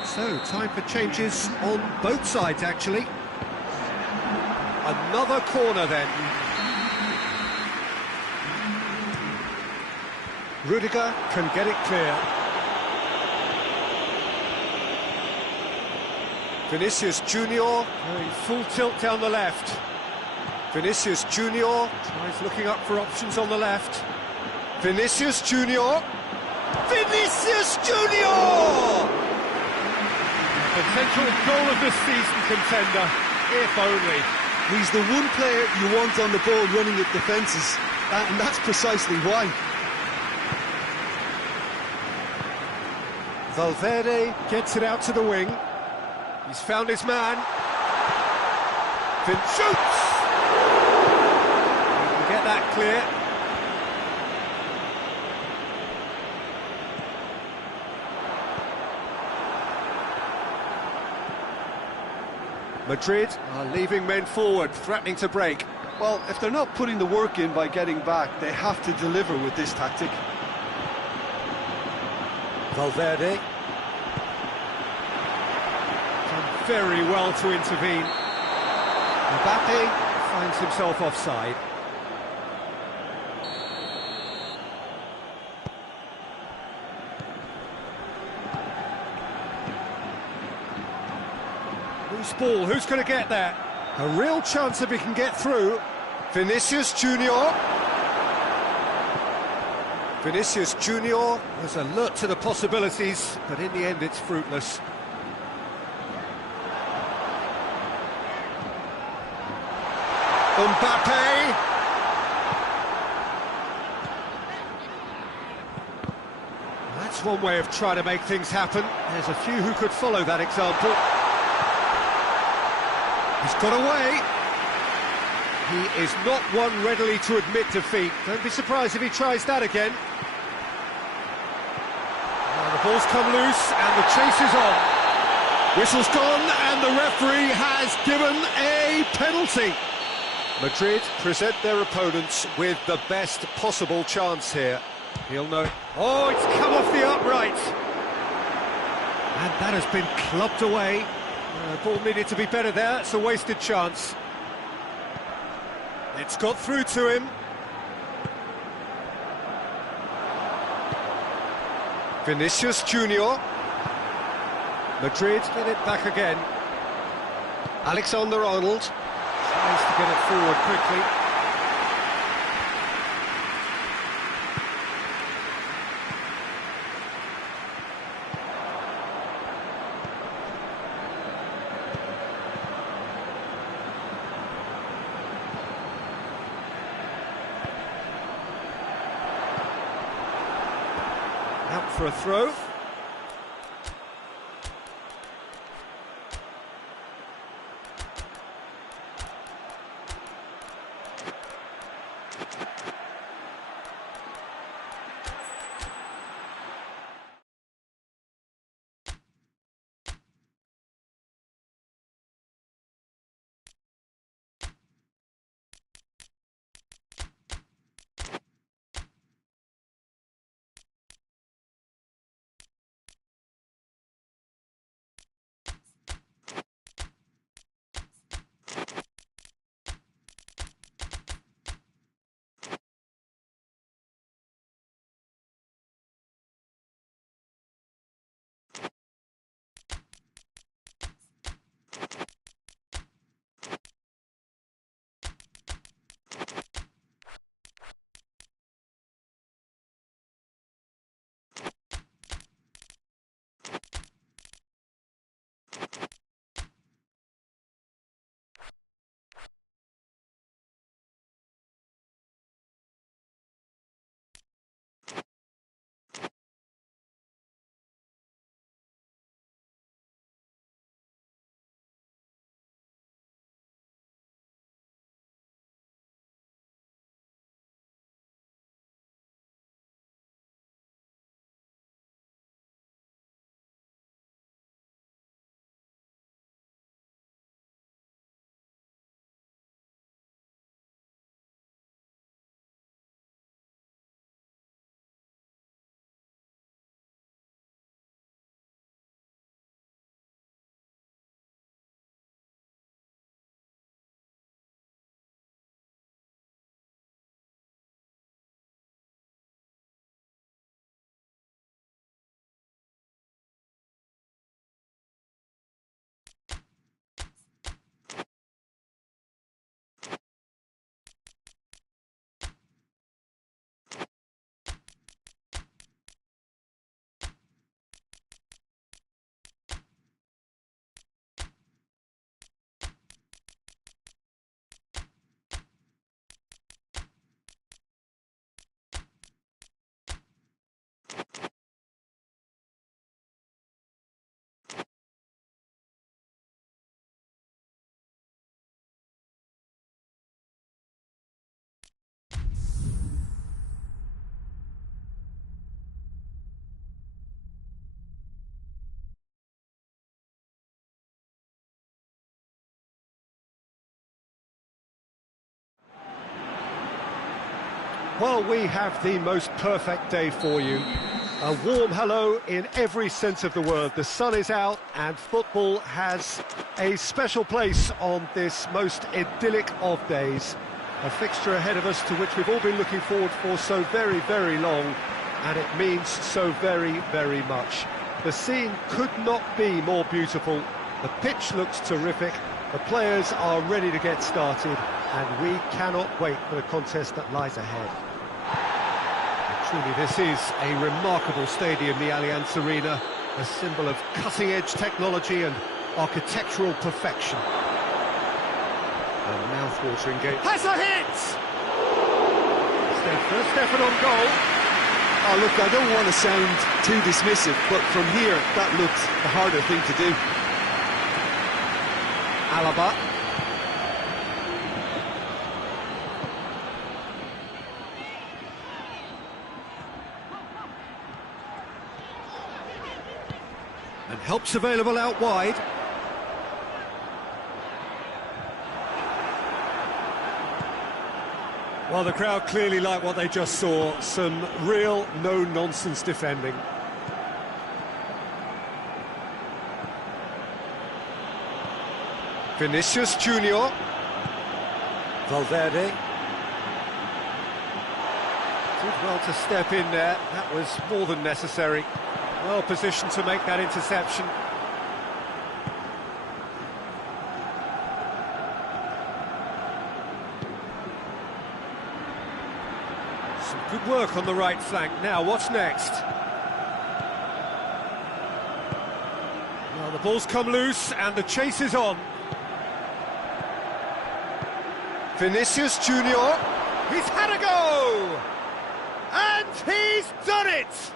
So, time for changes on both sides, actually. Another corner, then. Rudiger can get it clear. Vinicius Junior. Going full tilt down the left. Vinicius Junior. Tries looking up for options on the left. Vinicius Junior. Vinicius Junior! Potential goal of the season contender, if only. He's the one player you want on the ball running at defences, and that's precisely why. Valverde gets it out to the wing. He's found his man. Finn shoots! He can get that clear. Madrid are leaving men forward, threatening to break. Well, if they're not putting the work in by getting back, they have to deliver with this tactic. Valverde. Done very well to intervene. Mbappe finds himself offside. Loose ball, who's going to get that? A real chance if he can get through. Vinicius Junior. Vinicius Junior. Was alert to the possibilities, but in the end it's fruitless. Mbappe. That's That's one way of trying to make things happen. There's a few who could follow that example. He's got away. He is not one readily to admit defeat. Don't be surprised if he tries that again. Now the ball's come loose and the chase is on. Whistle's gone and the referee has given a penalty. Madrid present their opponents with the best possible chance here. He'll know. Oh, it's come off the upright. And that has been clubbed away. The ball needed to be better there. It's a wasted chance. It's got through to him. Vinicius Junior. Madrid get it back again. Alexander-Arnold. Tries to get it forward quickly. Out for a throw. Well, we have the most perfect day for you. A warm hello in every sense of the word. The sun is out and football has a special place on this most idyllic of days. A fixture ahead of us to which we've all been looking forward for so very, very long, and it means so very, very much. The scene could not be more beautiful. The pitch looks terrific. The players are ready to get started, and we cannot wait for the contest that lies ahead. Truly, this is a remarkable stadium, the Allianz Arena, a symbol of cutting-edge technology and architectural perfection. A mouth-watering game. Has a hit! Stefan on goal. Oh, look, I don't want to sound too dismissive, but from here, that looked the harder thing to do. Alaba. And help's available out wide. Well, the crowd clearly like what they just saw. Some real no-nonsense defending. Vinicius Junior. Valverde. Did well to step in there. That was more than necessary. Well positioned to make that interception. Some good work on the right flank. Now, what's next? Well, the ball's come loose and the chase is on. Vinicius Junior. He's had a go! And he's done it!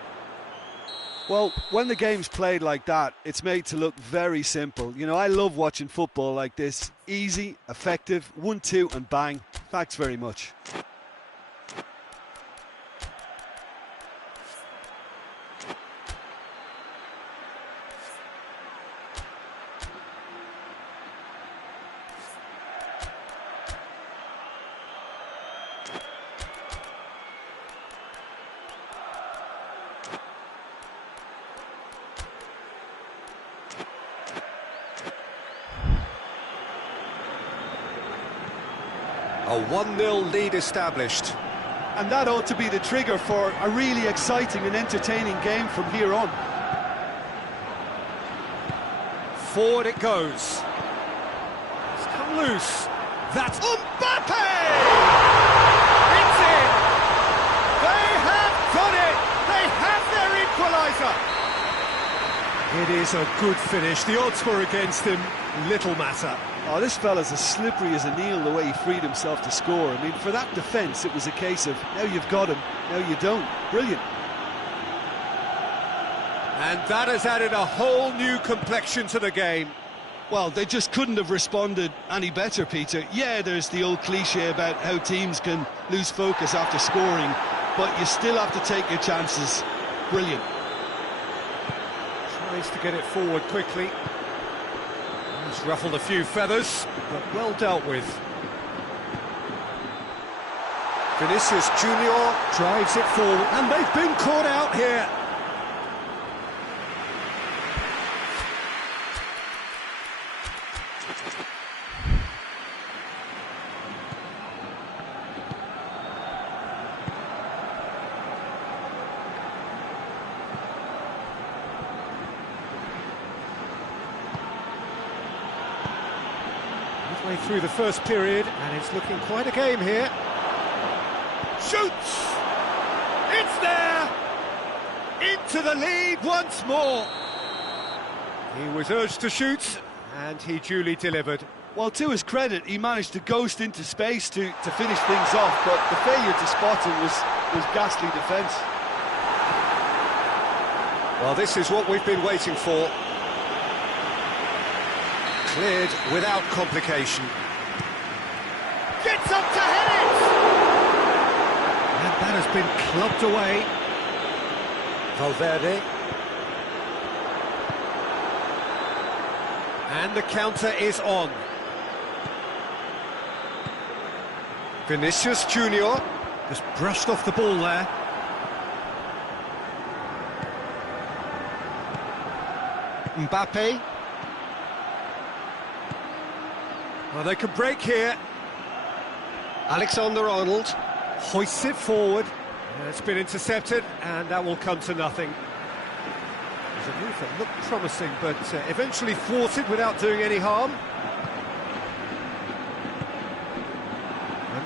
Well, when the game's played like that, it's made to look very simple. You know, I love watching football like this. Easy, effective, 1-2 and bang. Thanks very much. A 1-0 lead established. And that ought to be the trigger for a really exciting and entertaining game from here on. Forward it goes. It's come loose. That's Mbappe! It's in! They have done it! They have their equaliser! It is a good finish. The odds were against him. Little matter. Oh, this fella's as slippery as an eel the way he freed himself to score. I mean, for that defence, it was a case of, now you've got him, now you don't. Brilliant. And that has added a whole new complexion to the game. Well, they just couldn't have responded any better, Peter. Yeah, there's the old cliche about how teams can lose focus after scoring, but you still have to take your chances. Brilliant. Tries to get it forward quickly. He's ruffled a few feathers, but well dealt with. Vinicius Junior drives it forward, and they've been caught out here. Way through the first period, and it's looking quite a game here. Shoots! It's there! Into the lead once more. He was urged to shoot, and he duly delivered. Well, to his credit, he managed to ghost into space to finish things off, but the failure to spot him was ghastly defence. Well, this is what we've been waiting for. Cleared without complication. Gets up to hit it! And that has been clubbed away. Valverde. And the counter is on. Vinicius Junior. Just brushed off the ball there. Mbappe. Well, they can break here. Alexander-Arnold hoists it forward. It's been intercepted, and that will come to nothing. There's a move that looked promising, but eventually thwarted without doing any harm.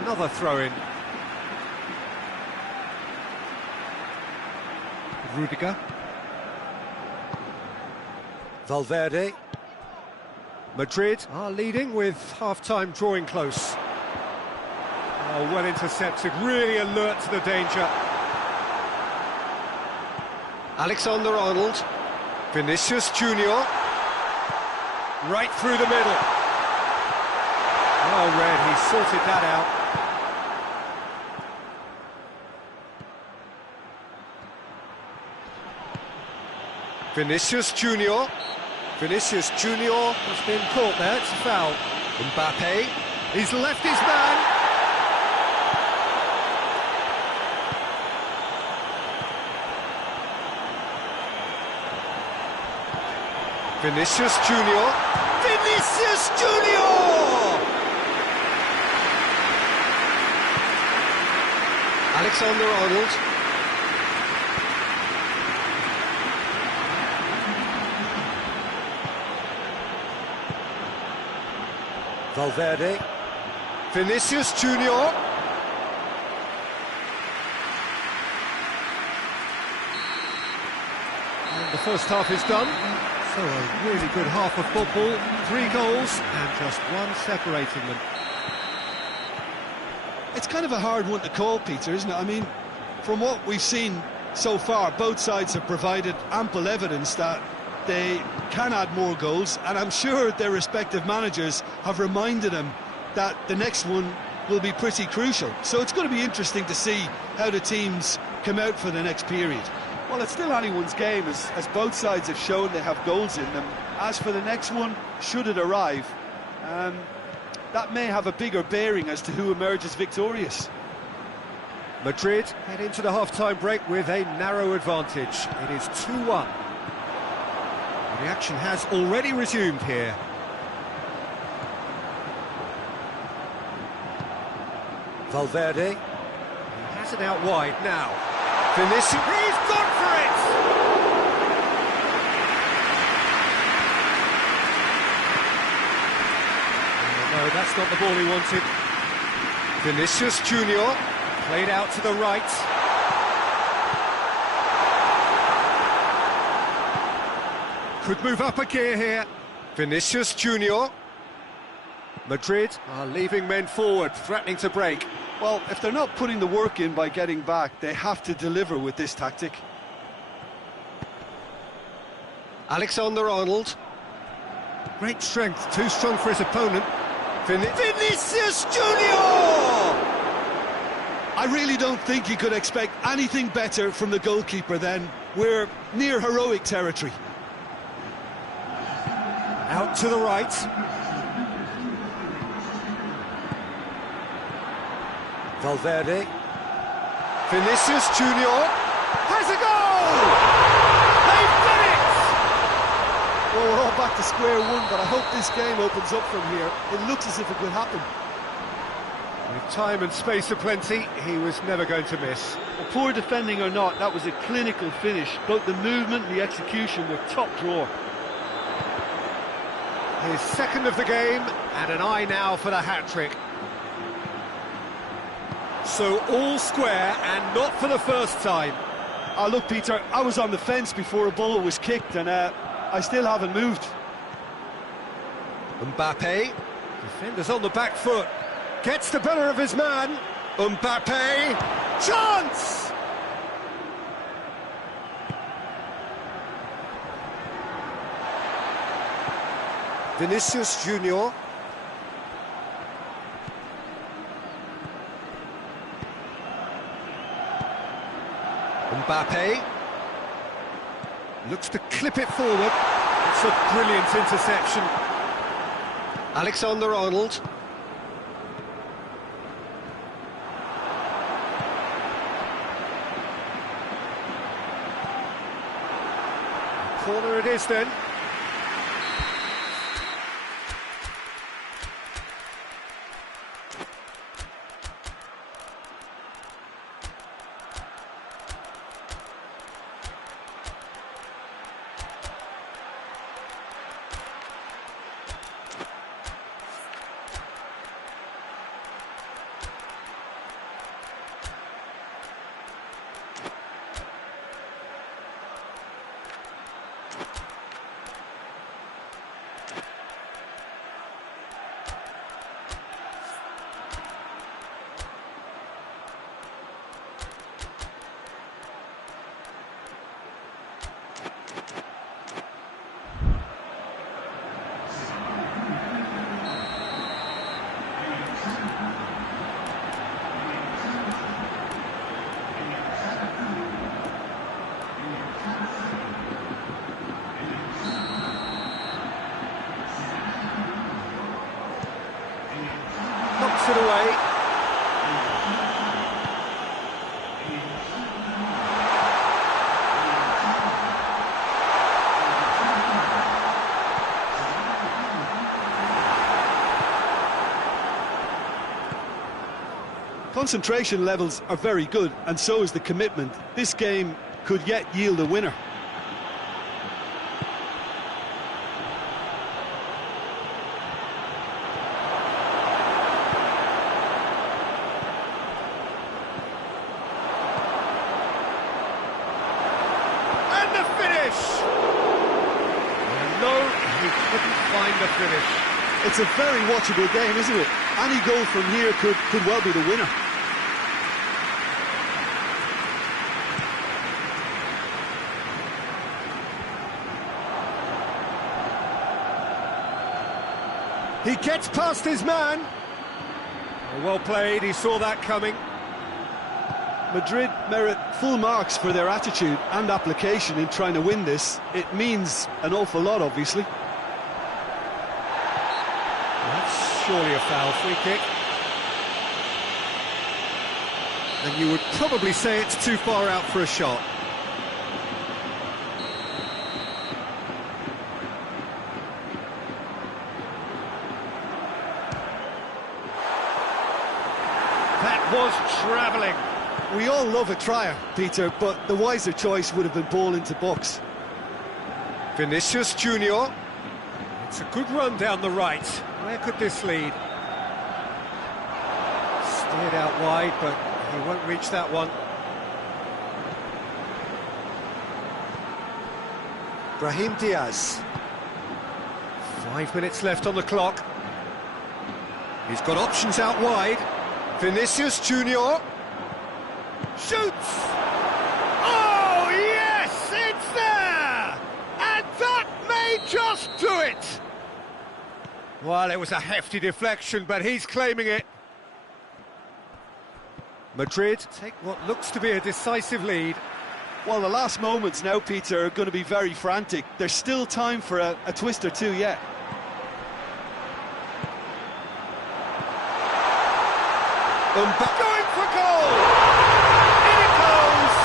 Another throw-in. Rudiger. Valverde. Madrid are leading with half-time drawing close. Oh, well intercepted, really alert to the danger. Alexander-Arnold. Vinicius Junior. Right through the middle. Well read, he sorted that out. Vinicius Junior. Vinicius Junior has been caught there, it's a foul. Mbappe. He's left his man. Vinicius Junior. Vinicius Junior! Alexander-Arnold. Valverde. Vinicius Junior. And the first half is done. So a really good half of football, 3 goals and just one separating them. It's kind of a hard one to call, Peter, isn't it? I mean, from what we've seen so far, both sides have provided ample evidence that they can add more goals, and I'm sure their respective managers have reminded them that the next one will be pretty crucial. So it's going to be interesting to see how the teams come out for the next period. Well, it's still anyone's game, as both sides have shown they have goals in them. As for the next one, should it arrive, that may have a bigger bearing as to who emerges victorious. Madrid head into the half-time break with a narrow advantage. It is 2-1. The action has already resumed here. Valverde. He has it out wide now. Vinicius. He's gone for it! Oh, no, that's not the ball he wanted. Vinicius Junior. Played out to the right. Could move up a gear here. Vinicius Junior. Madrid are leaving men forward, threatening to break. Well, if they're not putting the work in by getting back, they have to deliver with this tactic. Alexander-Arnold. Great strength, too strong for his opponent. Vinicius Junior! I really don't think you could expect anything better from the goalkeeper then. We're near heroic territory. Out to the right. Valverde. Vinicius Junior has a goal! They've done it! Well, we're all back to square one, but I hope this game opens up from here. It looks as if it could happen. With time and space aplenty, he was never going to miss. Well, poor defending or not, that was a clinical finish. Both the movement and the execution were top drawer. His second of the game, and an eye now for the hat-trick. So all square, and not for the first time. Oh, look, Peter, I was on the fence before a ball was kicked, and I still haven't moved. Mbappe, defenders on the back foot, gets the better of his man. Mbappe, chance! Vinicius Junior. Mbappe looks to clip it forward. It's a brilliant interception. Alexander-Arnold. Corner it is then. Concentration levels are very good, and so is the commitment. This game could yet yield a winner. And the finish! No, he couldn't find the finish. It's a very watchable game, isn't it? Any goal from here could well be the winner. He gets past his man. Well played, he saw that coming. Madrid merit full marks for their attitude and application in trying to win this. It means an awful lot, obviously. That's surely a foul, free kick. And you would probably say it's too far out for a shot. That was travelling. We all love a trier, Peter, but the wiser choice would have been ball into box. Vinicius Junior. It's a good run down the right. Where could this lead? Steered out wide, but he won't reach that one. Brahim Diaz. 5 minutes left on the clock. He's got options out wide. Vinicius Junior. Shoots! Oh, yes! It's there! And that may just do it! Well, it was a hefty deflection, but he's claiming it. Madrid take what looks to be a decisive lead. Well, the last moments now, Peter, are going to be very frantic. There's still time for a twist or two yet. Going for goal! In it goes!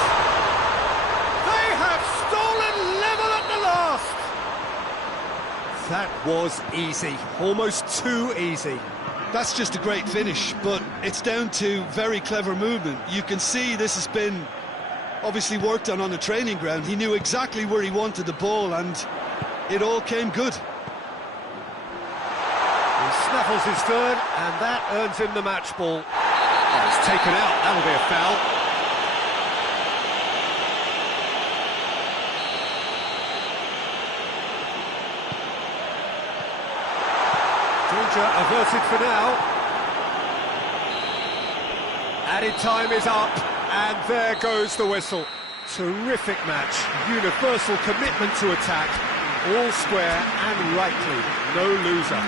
They have stolen level at the last! That was easy, almost too easy. That's just a great finish, but it's down to very clever movement. You can see this has been obviously worked on the training ground. He knew exactly where he wanted the ball, and it all came good. He snaffles his third, and that earns him the match ball. Oh, it's taken out, that'll be a foul. Danger averted for now. Added time is up, and there goes the whistle. Terrific match, universal commitment to attack, all square and rightly, no loser.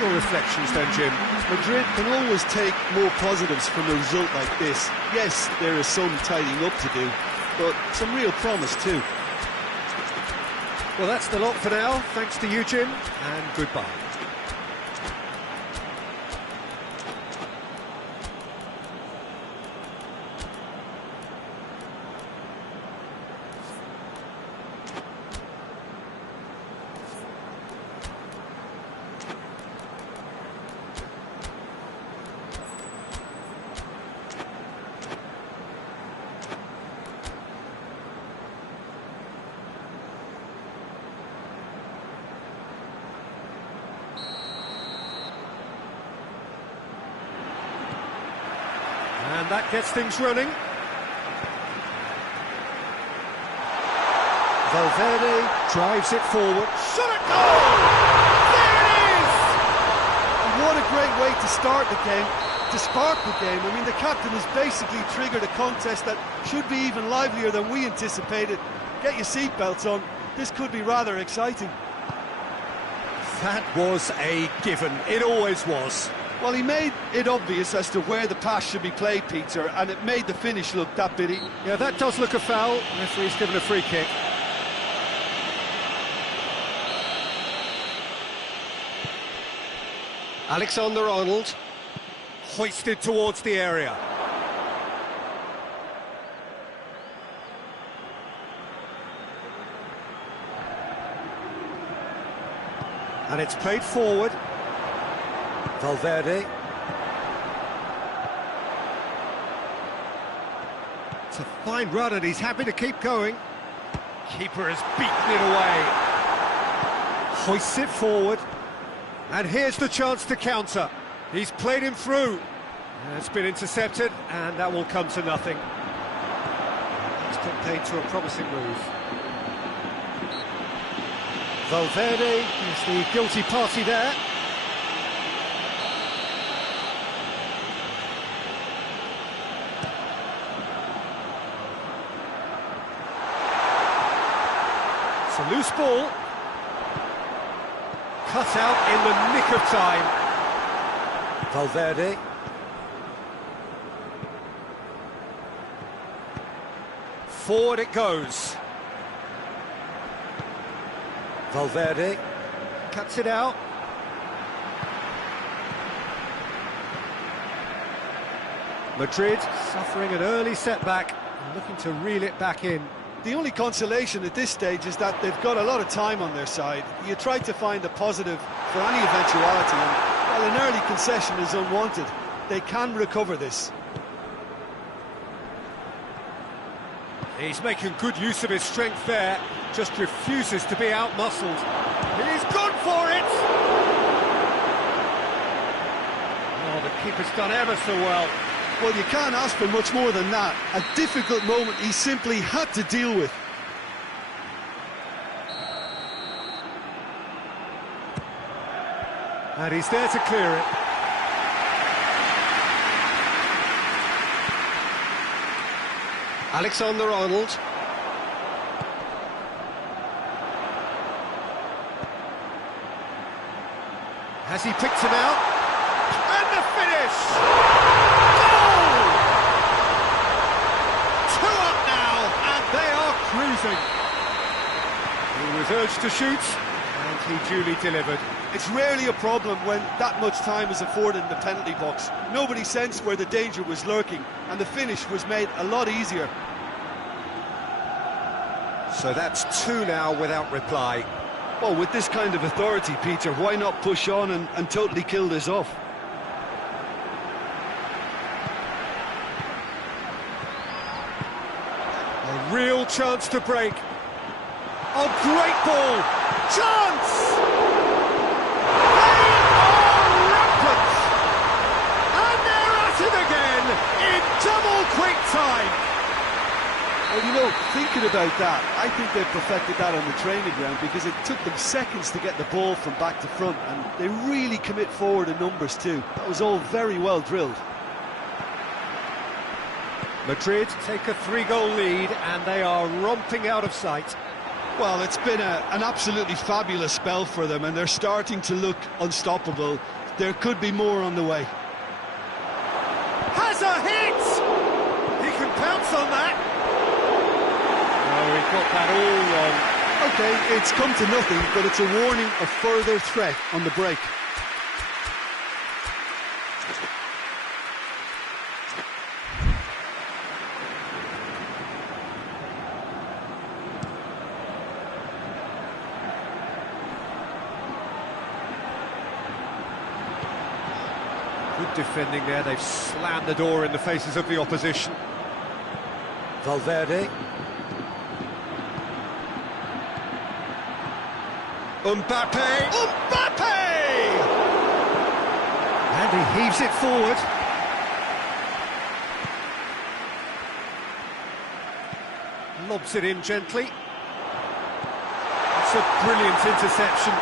Your reflections then, Jim? Madrid can always take more positives from a result like this. Yes, there is some tidying up to do, but some real promise too. Well, that's the lot for now. Thanks to you, Jim, and goodbye. And that gets things running. Valverde drives it forward. Shot at goal! There it is! And what a great way to start the game, to spark the game. I mean, the captain has basically triggered a contest that should be even livelier than we anticipated. Get your seatbelts on. This could be rather exciting. That was a given. It always was. Well, he made it obvious as to where the pass should be played, Peter, and it made the finish look that bit. Yeah, that does look a foul. Referee's given a free kick. Alexander-Arnold hoisted towards the area. And it's played forward. Valverde. It's a fine run and he's happy to keep going. Keeper has beaten it away. Hoists it forward. And here's the chance to counter. He's played him through. It's been intercepted and that will come to nothing. It's contained to a promising move. Valverde is the guilty party there. It's a loose ball. Cut out in the nick of time. Valverde. Forward it goes. Valverde cuts it out. Madrid suffering an early setback and looking to reel it back in. The only consolation at this stage is that they've got a lot of time on their side. You try to find a positive for any eventuality, and while an early concession is unwanted, they can recover this. He's making good use of his strength there, just refuses to be out-muscled. He's gone for it! Oh, the keeper's done ever so well. Well, you can't ask for much more than that. A difficult moment he simply had to deal with. And he's there to clear it. Alexander-Arnold. Has he picked him out? And the finish! Goal! 2 up now, and they are cruising. He was urged to shoot, and he duly delivered. It's rarely a problem when that much time is afforded in the penalty box. Nobody sensed where the danger was lurking, and the finish was made a lot easier. So that's 2 now without reply. Well, with this kind of authority, Peter, why not push on and totally kill this off? A real chance to break. Oh, great ball! Chance! They are rampant! And they're at it again in double quick time! Well, you know, thinking about that, I think they've perfected that on the training ground because it took them seconds to get the ball from back to front, and they really commit forward in numbers too. That was all very well drilled. Madrid take a 3-goal lead and they are romping out of sight. Well, it's been an absolutely fabulous spell for them, and they're starting to look unstoppable. There could be more on the way. Has a hit! He can pounce on that. Oh, he got that all wrong. Okay, it's come to nothing, but it's a warning of further threat on the break. Good defending there, they've slammed the door in the faces of the opposition. Valverde. Mbappe! Mbappe! And he heaves it forward. Lobs it in gently. It's a brilliant interception.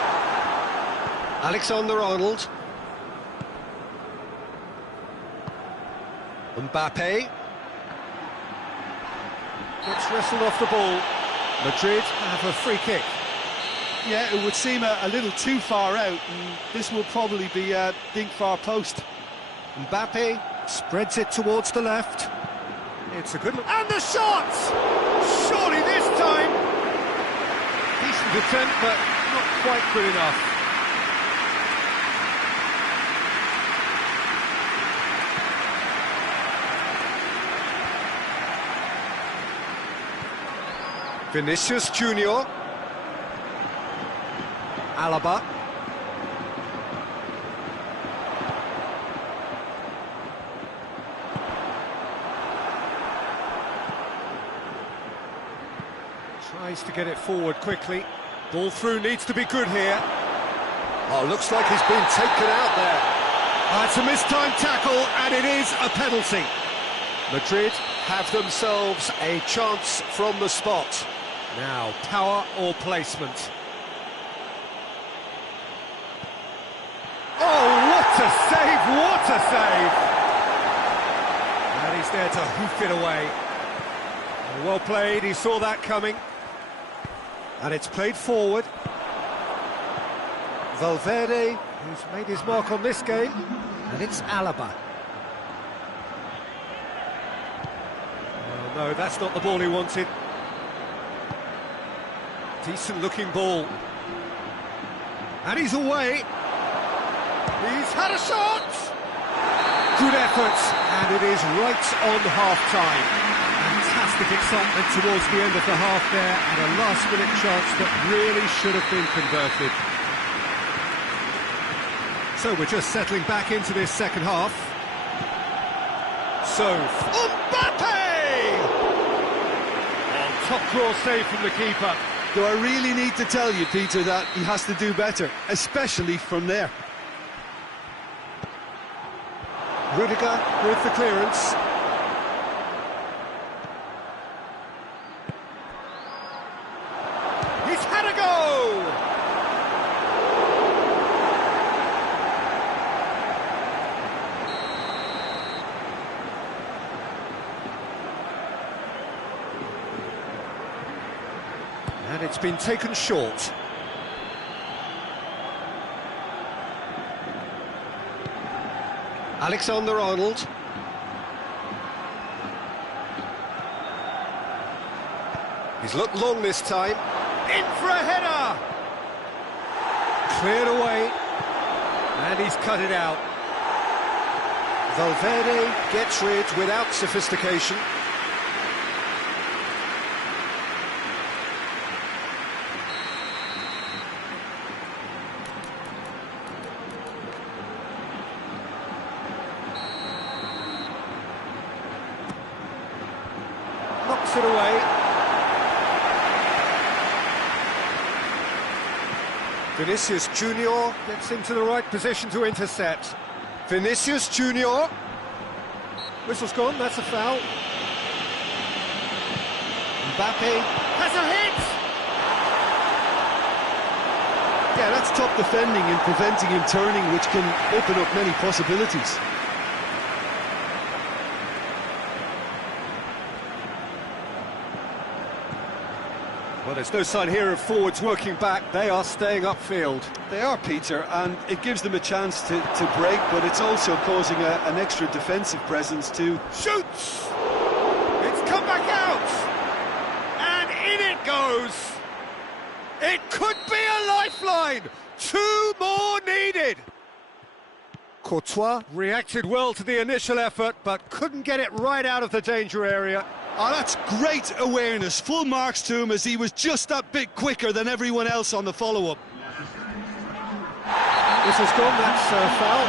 Alexander-Arnold. Mbappe. Gets wrestled off the ball. Madrid have a free kick. Yeah, it would seem a little too far out, and this will probably be dink far post. Mbappe spreads it towards the left. It's a good look. And the shot! Surely this time! Decent attempt, but not quite good enough. Vinicius Junior. Alaba. Tries to get it forward quickly. Ball through needs to be good here. Oh, looks like he's been taken out there. It's a mistimed tackle, and it is a penalty. Madrid have themselves a chance from the spot. Now, power or placement? Oh, what a save, what a save! And he's there to hoof it away. Well played, he saw that coming. And it's played forward. Valverde, who's made his mark on this game. And it's Alaba. Oh, no, that's not the ball he wanted. Decent looking ball. And he's away. He's had a shot! Good effort, and it is right on half-time. Fantastic excitement towards the end of the half there, and a last-minute chance that really should have been converted. So we're just settling back into this second half. So, Mbappe! And top-draw save from the keeper. Do I really need to tell you, Peter, that he has to do better, especially from there? Rudiger with the clearance. He's had a go! And it's been taken short. Alexander-Arnold. He's looked long this time. In for a header! Cleared away. And he's cut it out. Valverde gets rid without sophistication. Knocks it away. Vinicius Junior gets into the right position to intercept. Vinicius Junior. Whistle's gone, that's a foul. Mbappe has a hit! Yeah, that's top defending and preventing him turning, which can open up many possibilities. Well, there's no sign here of forwards working back. They are staying upfield. They are, Peter, and it gives them a chance to break, but it's also causing an extra defensive presence too. Shoots! It's come back out! And in it goes! It could be a lifeline! 2 more needed! Courtois reacted well to the initial effort, but couldn't get it right out of the danger area. Oh, that's great awareness. Full marks to him, as he was just that bit quicker than everyone else on the follow-up. This has gone, that's foul.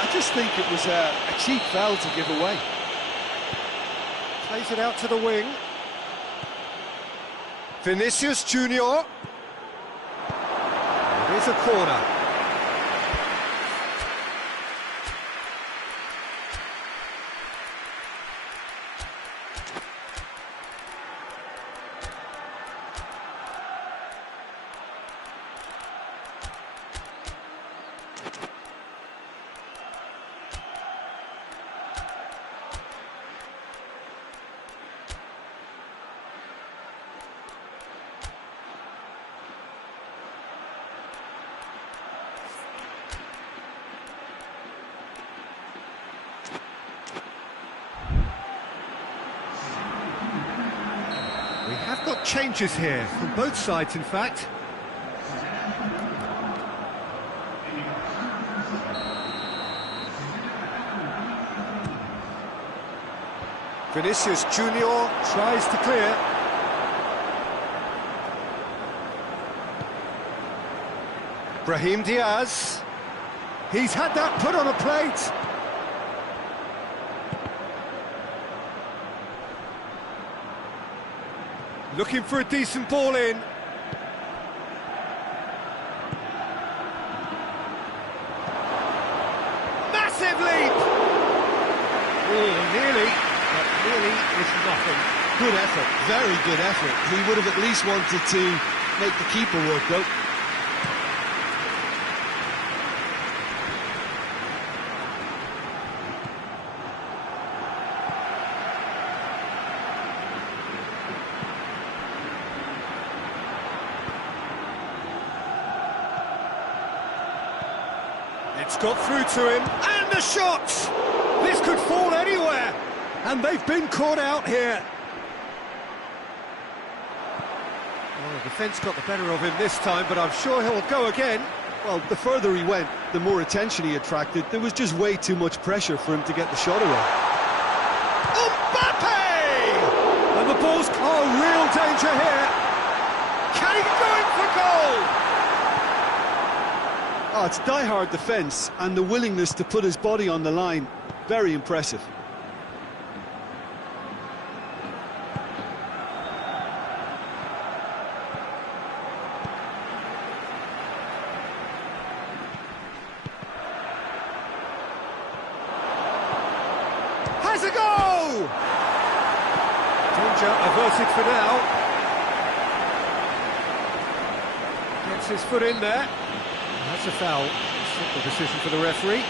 I just think it was a cheap foul to give away. Plays it out to the wing. Vinicius Junior. It is a corner. We have got changes here, from both sides in fact. Vinicius Junior tries to clear. Brahim Diaz. He's had that put on a plate. Looking for a decent ball in. Massive leap! Oh, nearly, but nearly is nothing. Good effort, very good effort. He would have at least wanted to make the keeper work, though. It's got through to him, and the shot! This could fall anywhere, and they've been caught out here. Well, the defence got the better of him this time, but I'm sure he'll go again. Well, the further he went, the more attention he attracted. There was just way too much pressure for him to get the shot away. Mbappe! And the ball's real danger here. Can he go in for goal? Oh, it's die-hard defence and the willingness to put his body on the line. Very impressive. Has a go! Danger averted for now. Gets his foot in there. That's a foul. Simple decision for the referee.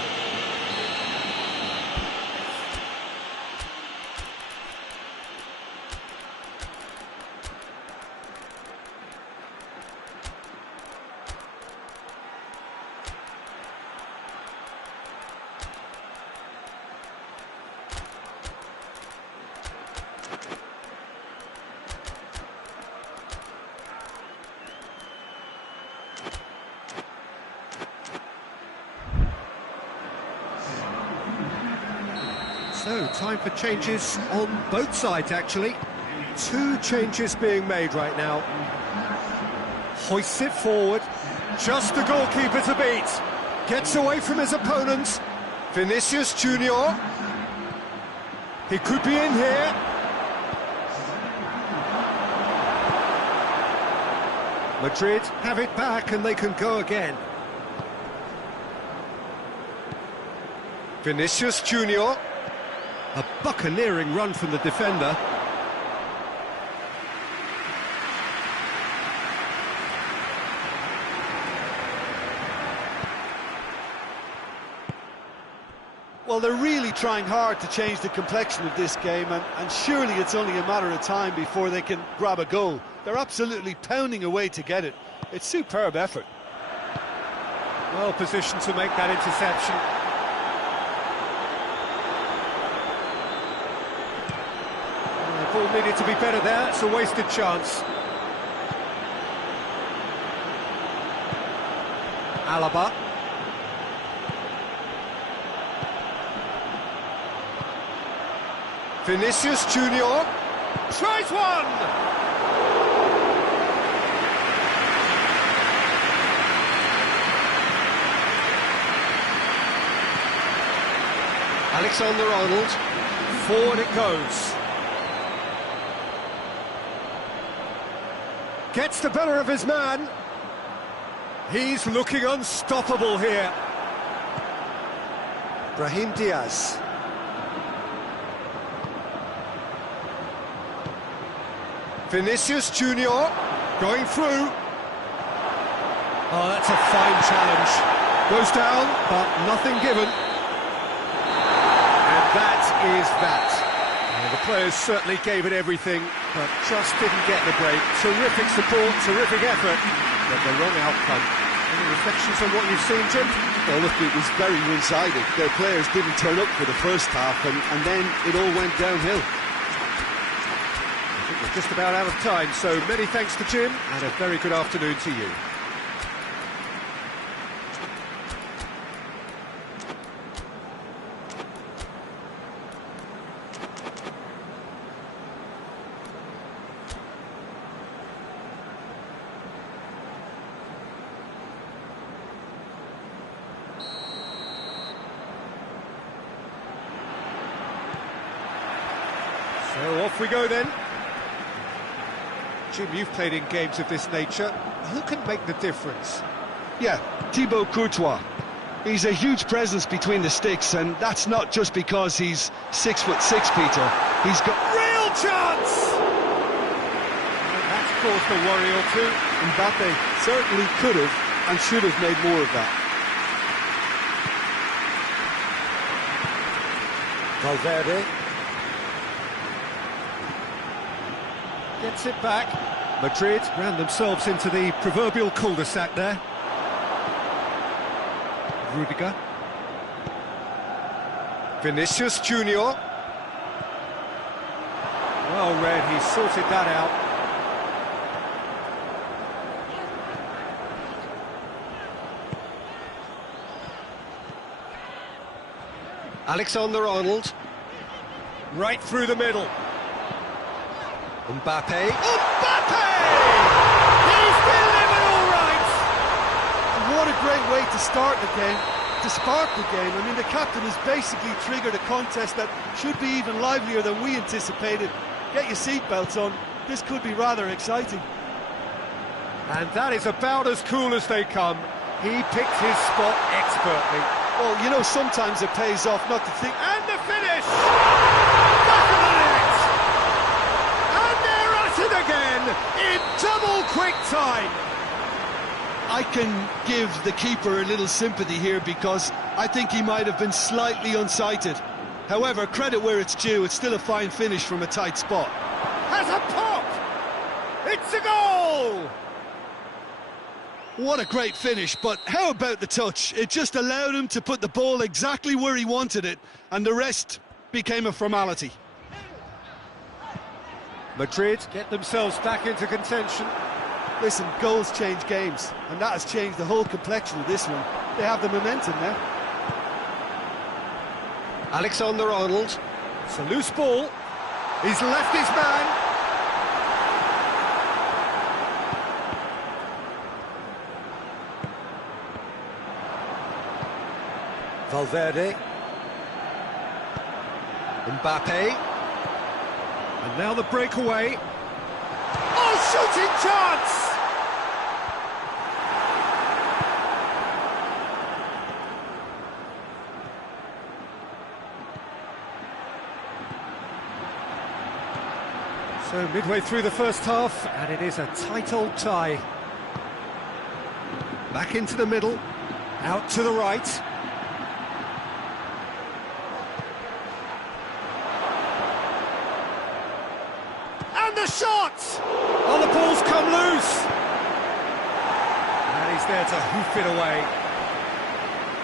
So, time for changes on both sides, actually. 2 changes being made right now. Hoists it forward. Just the goalkeeper to beat. Gets away from his opponents. Vinicius Junior. He could be in here. Madrid have it back and they can go again. Vinicius Junior. A buccaneering run from the defender. Well, they're really trying hard to change the complexion of this game, and surely it's only a matter of time before they can grab a goal. They're absolutely pounding away to get it. It's superb effort. Well positioned to make that interception. The ball needed to be better there. It's a wasted chance. Alaba. Vinicius Junior tries one! Alexander-Arnold, forward it goes. Gets the better of his man. He's looking unstoppable here. Brahim Diaz. Vinicius Junior going through. Oh, that's a fine challenge. Goes down, but nothing given. And that is that. The players certainly gave it everything, but just didn't get the break. Terrific support, terrific effort, but the wrong outcome. Any reflections on what you've seen, Jim? Well, look, it was very one-sided. Their players didn't turn up for the first half, and then it all went downhill. We're just about out of time, so many thanks to Jim, and a very good afternoon to you. So off we go then. Jim, you've played in games of this nature. Who can make the difference? Yeah, Thibaut Courtois. He's a huge presence between the sticks, and that's not just because he's 6'6", Peter. He's got Real chance! And that's caused a worry or two. Mbappe certainly could have and should have made more of that. Valverde Gets it back. Madrid ran themselves into the proverbial cul-de-sac there. Rudiger. Vinicius Junior. Well read, he sorted that out. Alexander-Arnold. Right through the middle. Mbappe. Mbappe! He's delivered all right! What a great way to start the game, to spark the game. I mean, the captain has basically triggered a contest that should be even livelier than we anticipated. Get your seatbelts on, this could be rather exciting. And that is about as cool as they come. He picked his spot expertly. Well, you know, sometimes it pays off not to think. And the finish! Back of the net! And they're at it again in double quick time! I can give the keeper a little sympathy here because I think he might have been slightly unsighted. However, credit where it's due, it's still a fine finish from a tight spot. Has a pop! It's a goal! What a great finish, but how about the touch? It just allowed him to put the ball exactly where he wanted it, and the rest became a formality. Madrid get themselves back into contention. Listen, goals change games, and that has changed the whole complexion of this one. They have the momentum now. Alexander-Arnold. It's a loose ball. He's left his man. Valverde. Mbappe. And now the breakaway. Oh, shooting chance! So midway through the first half, and it is a tight old tie. Back into the middle, out to the right. And the shot! Oh, the ball's come loose! And he's there to hoof it away.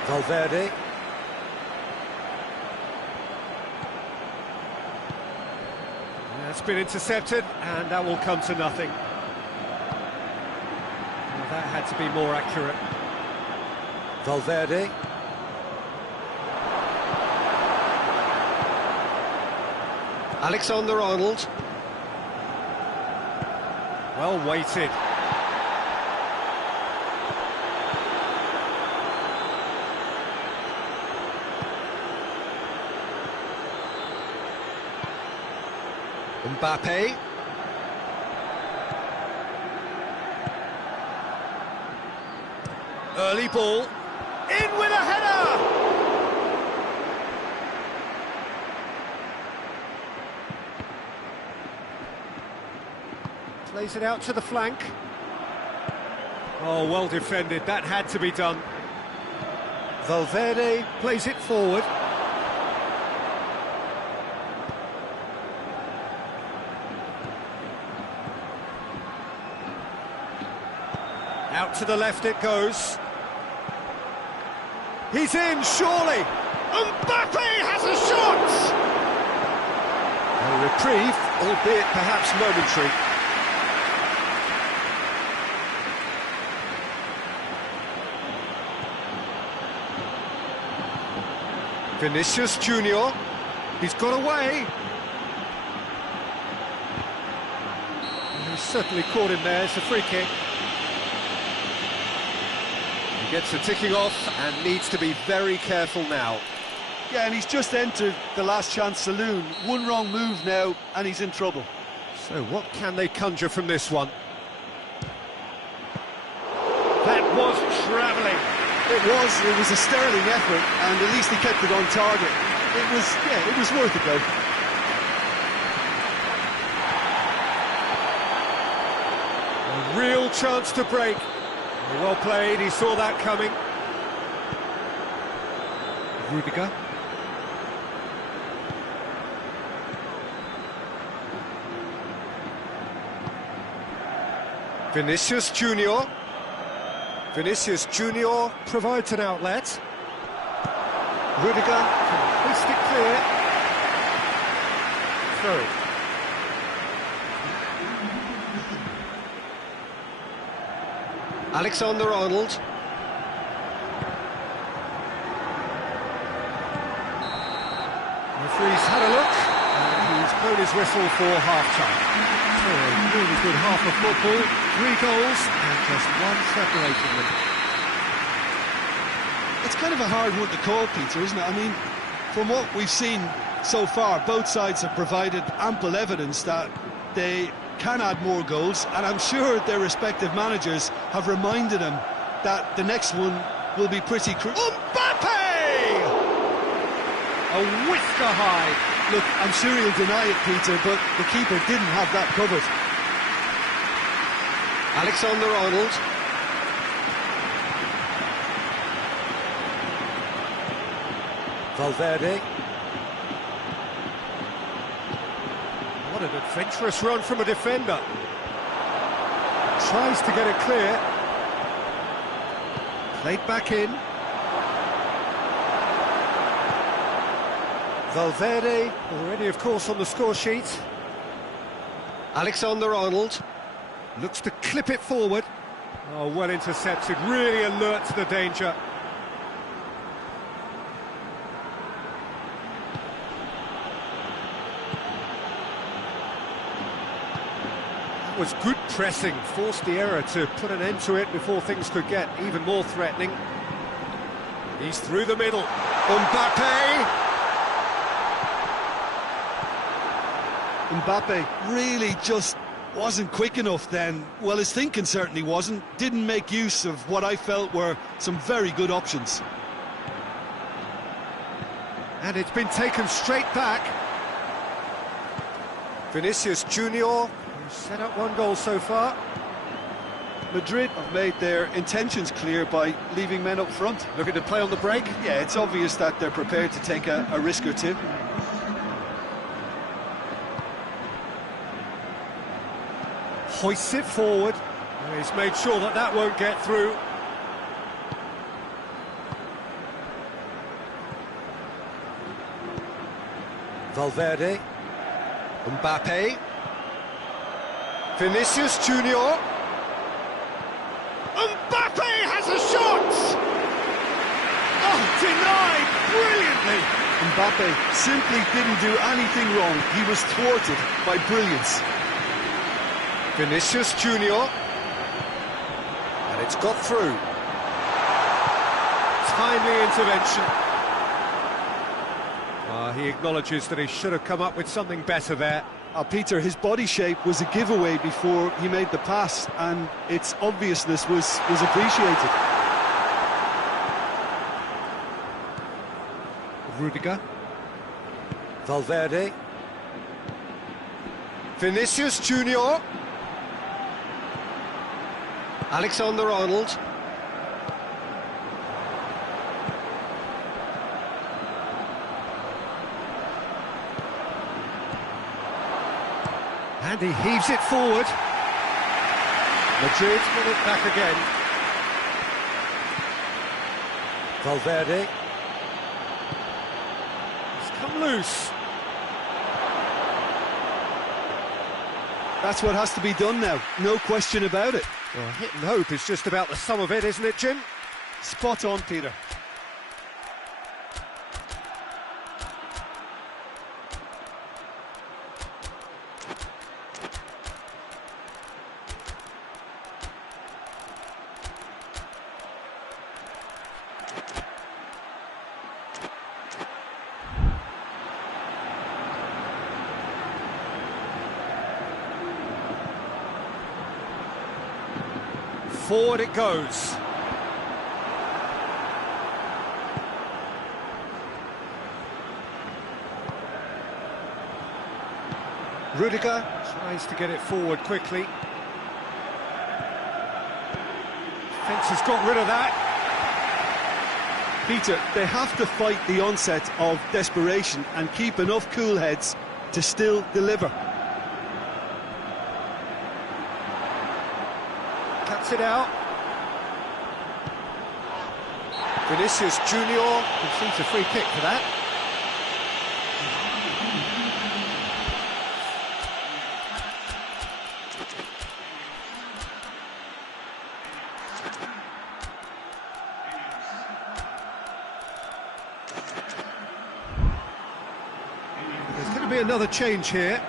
Valverde. That's been intercepted, and that will come to nothing. Well, that had to be more accurate. Valverde. Alexander-Arnold. Well weighted. Mbappe. Early ball. In with a header! Plays it out to the flank. Oh, well defended. That had to be done. Valverde plays it forward. Out to the left it goes. He's in, surely. Mbappe has a shot! A reprieve, albeit perhaps momentary. Vinicius Junior. He's got away. He's certainly caught him there. It's a free kick. He gets the ticking off and needs to be very careful now. Yeah, and he's just entered the last chance saloon. One wrong move now, and he's in trouble. So what can they conjure from this one? That was travelling. It was a sterling effort, and at least he kept it on target. It was worth a go. A real chance to break. Well played, he saw that coming. Rudiger. Vinicius Junior. Vinicius Junior provides an outlet. Rudiger can hoist it clear. Through. Alexander-Arnold. Referee's had a look, and he's blown his whistle for half-time. So a really good half of football, 3 goals, and just one separating them. It's kind of a hard one to call, Peter, isn't it? I mean, from what we've seen so far, both sides have provided ample evidence that they can add more goals, and I'm sure their respective managers have reminded them that the next one will be pretty Mbappe! A whisker high. Look, I'm sure he'll deny it, Peter, but the keeper didn't have that covered. Alexander-Arnold. Valverde. What an adventurous run from a defender. Tries to get it clear. Played back in. Valverde, already of course on the score sheet. Alexander-Arnold looks to clip it forward. Oh, well intercepted, really alert to the danger. That was good pressing, forced the error to put an end to it before things could get even more threatening. He's through the middle. Mbappe! Mbappe really just wasn't quick enough then. Well, his thinking certainly wasn't. Didn't make use of what I felt were some very good options. And it's been taken straight back. Vinicius Junior, who's set up 1 goal so far. Madrid have made their intentions clear by leaving men up front. Looking to play on the break. Yeah, it's obvious that they're prepared to take a risk or two. Hoists it forward. He's made sure that that won't get through. Valverde. Mbappe. Vinicius Junior. Mbappe has a shot! Oh, denied brilliantly! Mbappe simply didn't do anything wrong. He was thwarted by brilliance. Vinicius Junior. And it's got through. Timely intervention. He acknowledges that he should have come up with something better there. Peter, his body shape was a giveaway before he made the pass, and its obviousness was appreciated. Rudiger. Valverde. Vinicius Junior. Alexander-Arnold. And he heaves it forward. Madrid get it back again. Valverde. It's come loose. That's what has to be done now, no question about it. Well, hit and hope is just about the sum of it, isn't it, Jim? Spot on, Peter. Forward it goes. Rudiger tries to get it forward quickly. Defence has got rid of that. Peter, they have to fight the onset of desperation and keep enough cool heads to still deliver. Cuts it out. Vinicius Junior concedes a free kick for that. There's going to be another change here.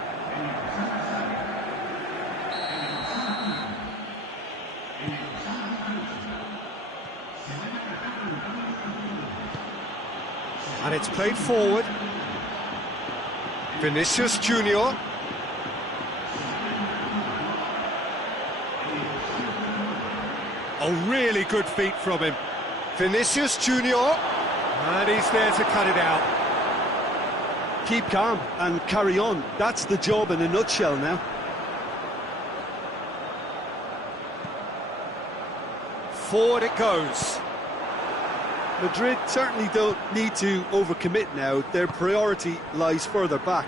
And it's played forward. Vinicius Junior. A really good feat from him. Vinicius Junior. And he's there to cut it out. Keep calm and carry on. That's the job in a nutshell now. Forward it goes. Madrid certainly don't need to overcommit now. Their priority lies further back.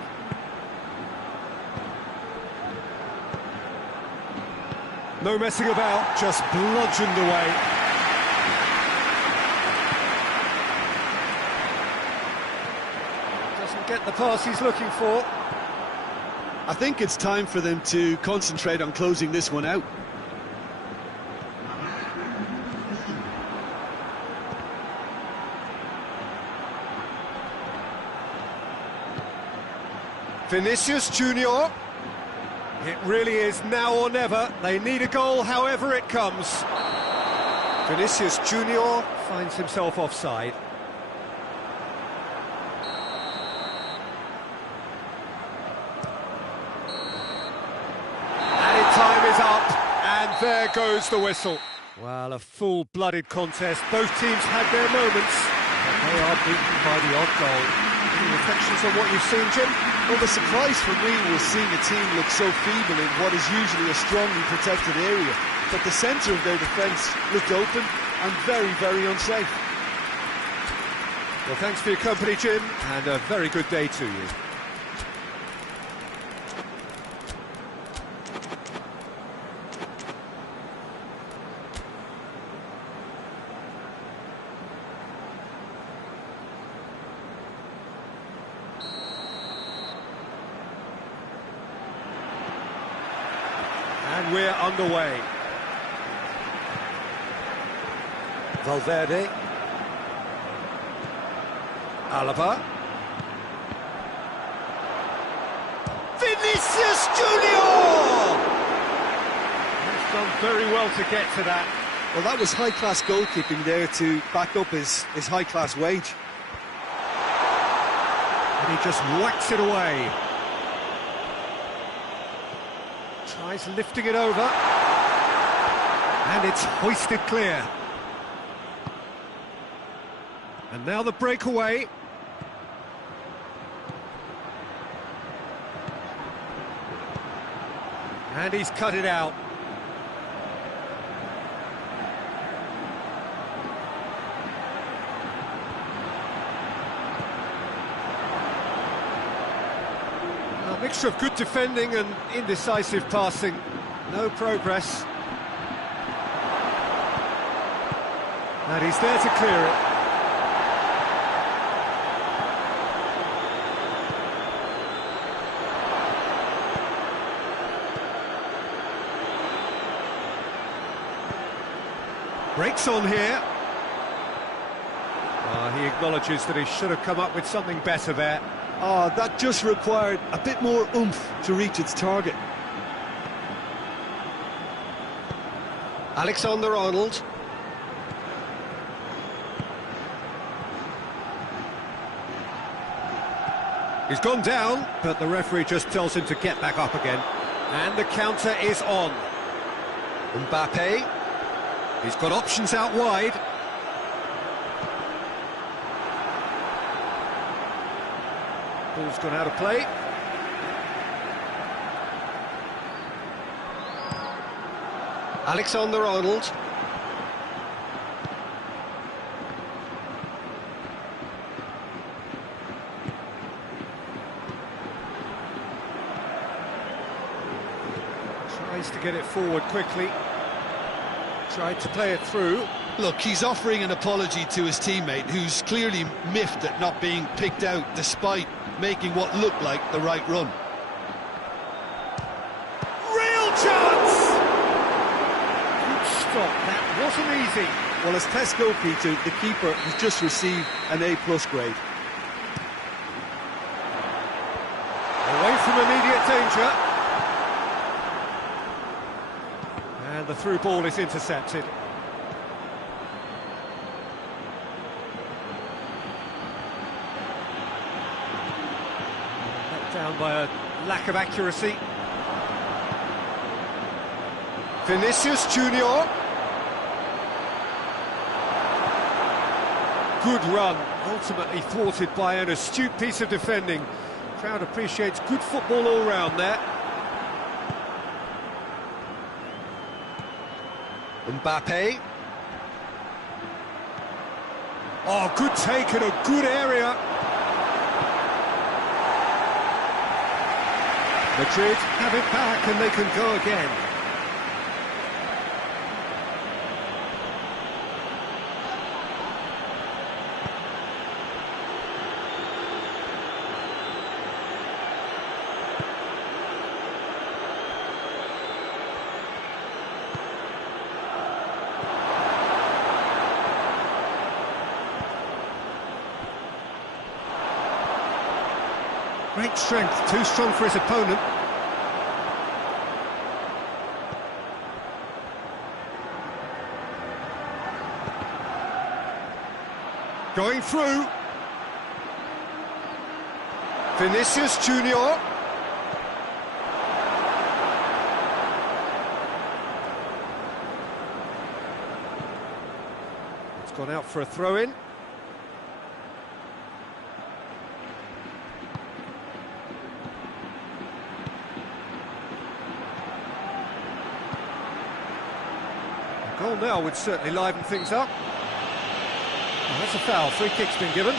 No messing about, just bludgeoned away. Doesn't get the pass he's looking for. I think it's time for them to concentrate on closing this one out. Vinicius Junior. It really is now or never. They need a goal however it comes. Vinicius Junior finds himself offside. Added time is up, and there goes the whistle. Well, a full-blooded contest. Both teams had their moments, but they are beaten by the odd goal. Any reflections on what you've seen, Jim? Well, the surprise for me was seeing a team look so feeble in what is usually a strongly protected area. But the centre of their defence looked open and very, very unsafe. Well, thanks for your company, Jim, and a very good day to you. And we're underway. Valverde. Alaba. Vinicius Junior! He's done very well to get to that. Well, that was high-class goalkeeping there to back up his high-class wage. And he just whacks it away. Tries lifting it over. And it's hoisted clear. And now the breakaway. And he's cut it out. A mixture of good defending and indecisive passing. No progress. And he's there to clear it. Breaks on here. He acknowledges that he should have come up with something better there. That just required a bit more oomph to reach its target. Alexander-Arnold. He's gone down, but the referee just tells him to get back up again. And the counter is on. Mbappe. He's got options out wide. Ball's gone out of play. Alexander-Arnold. Tries to get it forward quickly. Tried to play it through. Look, he's offering an apology to his teammate, who's clearly miffed at not being picked out despite making what looked like the right run. Real chance! Good stop, that wasn't easy. Well, as test goalkeeper, the keeper has just received an A+ grade. Away from immediate danger. And the through ball is intercepted. Let down by a lack of accuracy. Vinicius Junior. Good run, ultimately thwarted by an astute piece of defending. Crowd appreciates good football all round there. Mbappe. Oh, good take in a good area. Madrid have it back and they can go again. Great strength, too strong for his opponent. Going through. Vinicius Junior. It's gone out for a throw-in. Goal now would certainly liven things up. Oh, that's a foul. Free kick's been given.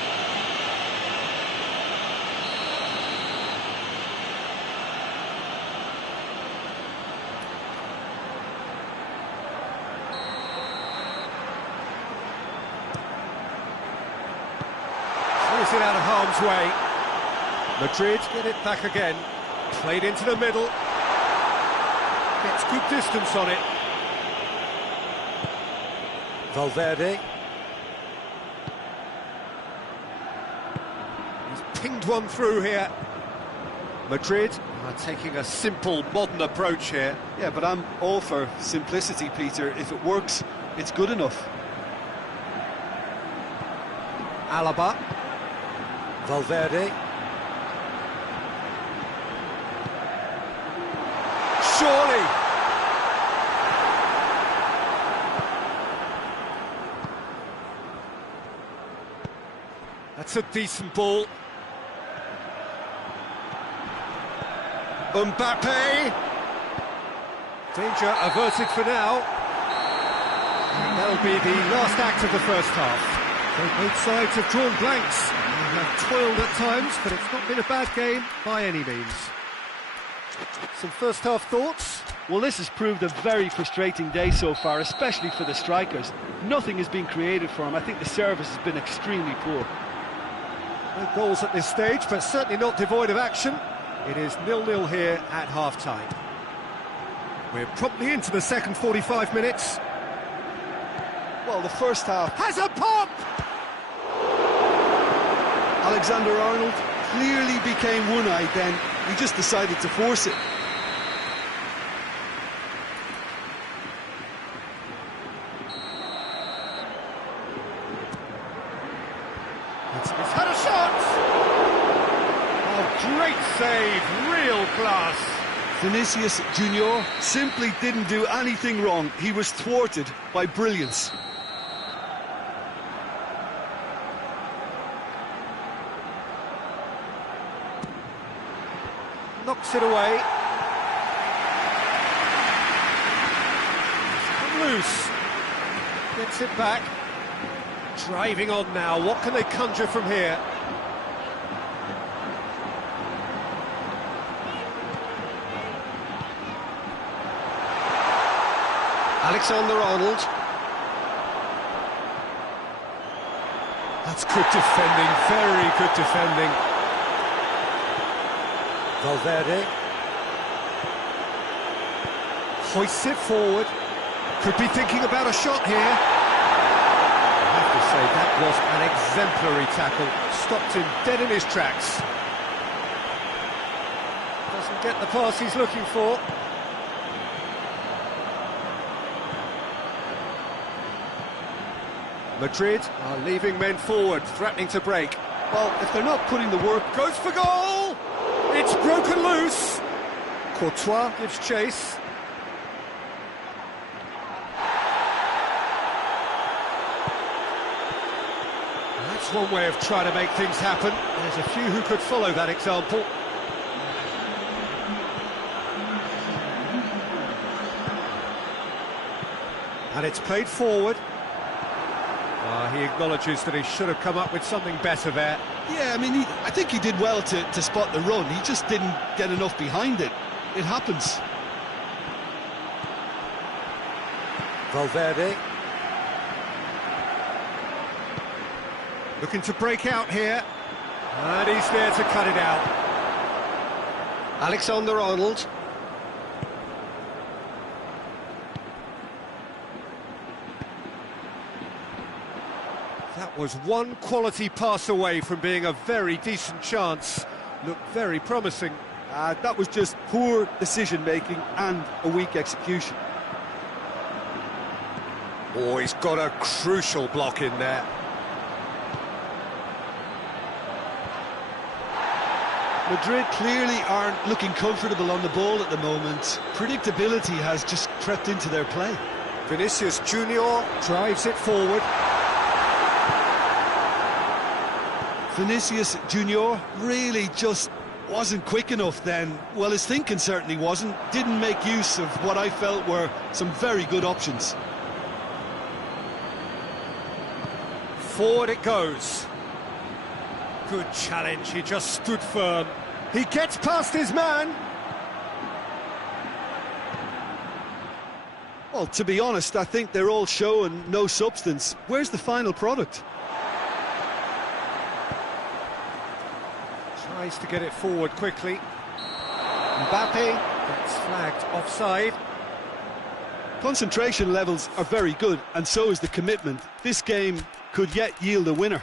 Clears it out of harm's way. Madrid get it back again. Played into the middle. Gets good distance on it. Valverde. He's pinged one through here. Madrid are taking a simple, modern approach here. Yeah, but I'm all for simplicity, Peter. If it works, it's good enough. Alaba. Valverde. Surely. That's a decent ball. Mbappe. Danger averted for now. And that'll be the last act of the first half. So both sides have drawn blanks. They have toiled at times, but it's not been a bad game by any means. Some first half thoughts? Well, this has proved a very frustrating day so far, especially for the strikers. Nothing has been created for them. I think the service has been extremely poor. No goals at this stage, but certainly not devoid of action. It is 0-0 here at half-time. We're promptly into the second 45 minutes. Well, the first half... Has a pop! Alexander-Arnold clearly became one-eyed then. He just decided to force it. He's had a shot! Oh, great save, real class. Vinicius Junior simply didn't do anything wrong. He was thwarted by brilliance. Knocks it away. Loose. Gets it back. Driving on now. What can they conjure from here? Alexander-Arnold. That's good defending, very good defending. Valverde. Hoists it forward. Could be thinking about a shot here. I have to say, that was an exemplary tackle. Stopped him dead in his tracks. Doesn't get the pass he's looking for. Madrid are leaving men forward, threatening to break. Well, if they're not putting the work... Goes for goal! It's broken loose! Courtois gives chase. That's one way of trying to make things happen. There's a few who could follow that example. And it's played forward. He acknowledges that he should have come up with something better there. Yeah, I mean, I think he did well to spot the run. He just didn't get enough behind it. It happens. Valverde. Looking to break out here. And he's there to cut it out. Alexander-Arnold. That was one quality pass away from being a very decent chance. Looked very promising. That was just poor decision-making and a weak execution. Oh, he's got a crucial block in there. Madrid clearly aren't looking comfortable on the ball at the moment. Predictability has just crept into their play. Vinicius Junior drives it forward. Vinicius Junior really just wasn't quick enough then. Well, his thinking certainly wasn't. Didn't make use of what I felt were some very good options. Forward it goes. Good challenge, he just stood firm. He gets past his man. Well, to be honest, I think they're all show and no substance. Where's the final product? Tries to get it forward quickly. Mbappe gets flagged offside. Concentration levels are very good, and so is the commitment. This game could yet yield a winner.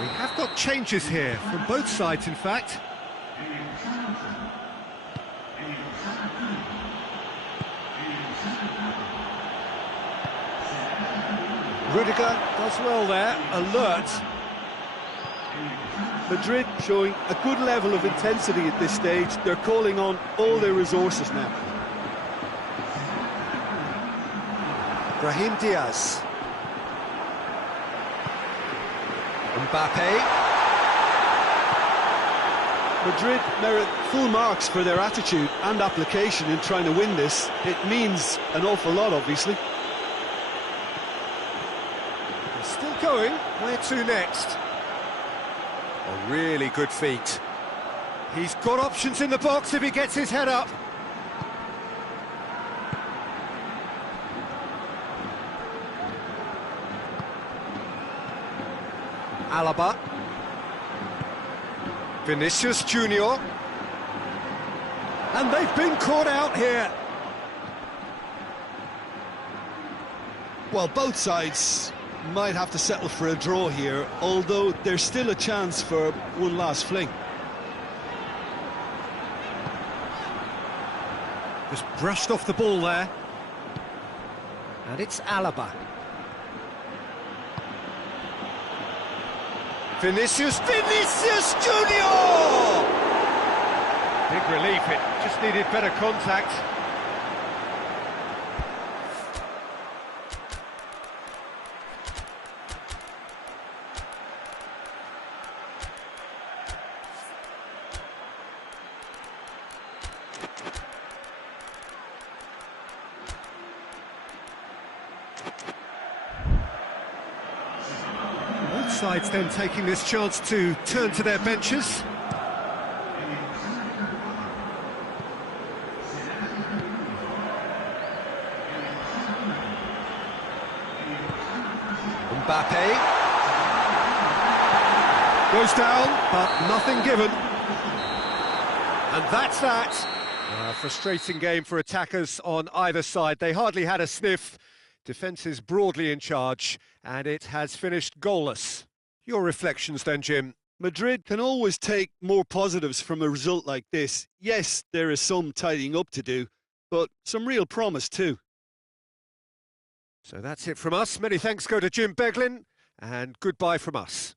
We have got changes here, from both sides in fact. Rudiger does well there, alert. Madrid showing a good level of intensity at this stage. They're calling on all their resources now. Brahim Diaz. Mbappe. Madrid merit full marks for their attitude and application in trying to win this. It means an awful lot, obviously. He's still going. Where to next? A really good feat. He's got options in the box if he gets his head up. Alaba. Vinicius Junior. And they've been caught out here. Well, both sides might have to settle for a draw here, although there's still a chance for one last fling. Just brushed off the ball there. And it's Alaba. Vinicius Junior! Big relief, it just needed better contact. Both sides then taking this chance to turn to their benches. Mbappe goes down, but nothing given. And that's that. A frustrating game for attackers on either side. They hardly had a sniff. Defence is broadly in charge, and it has finished goalless. Your reflections then, Jim? Madrid can always take more positives from a result like this. Yes, there is some tidying up to do, but some real promise too. So that's it from us. Many thanks go to Jim Beglin, and goodbye from us.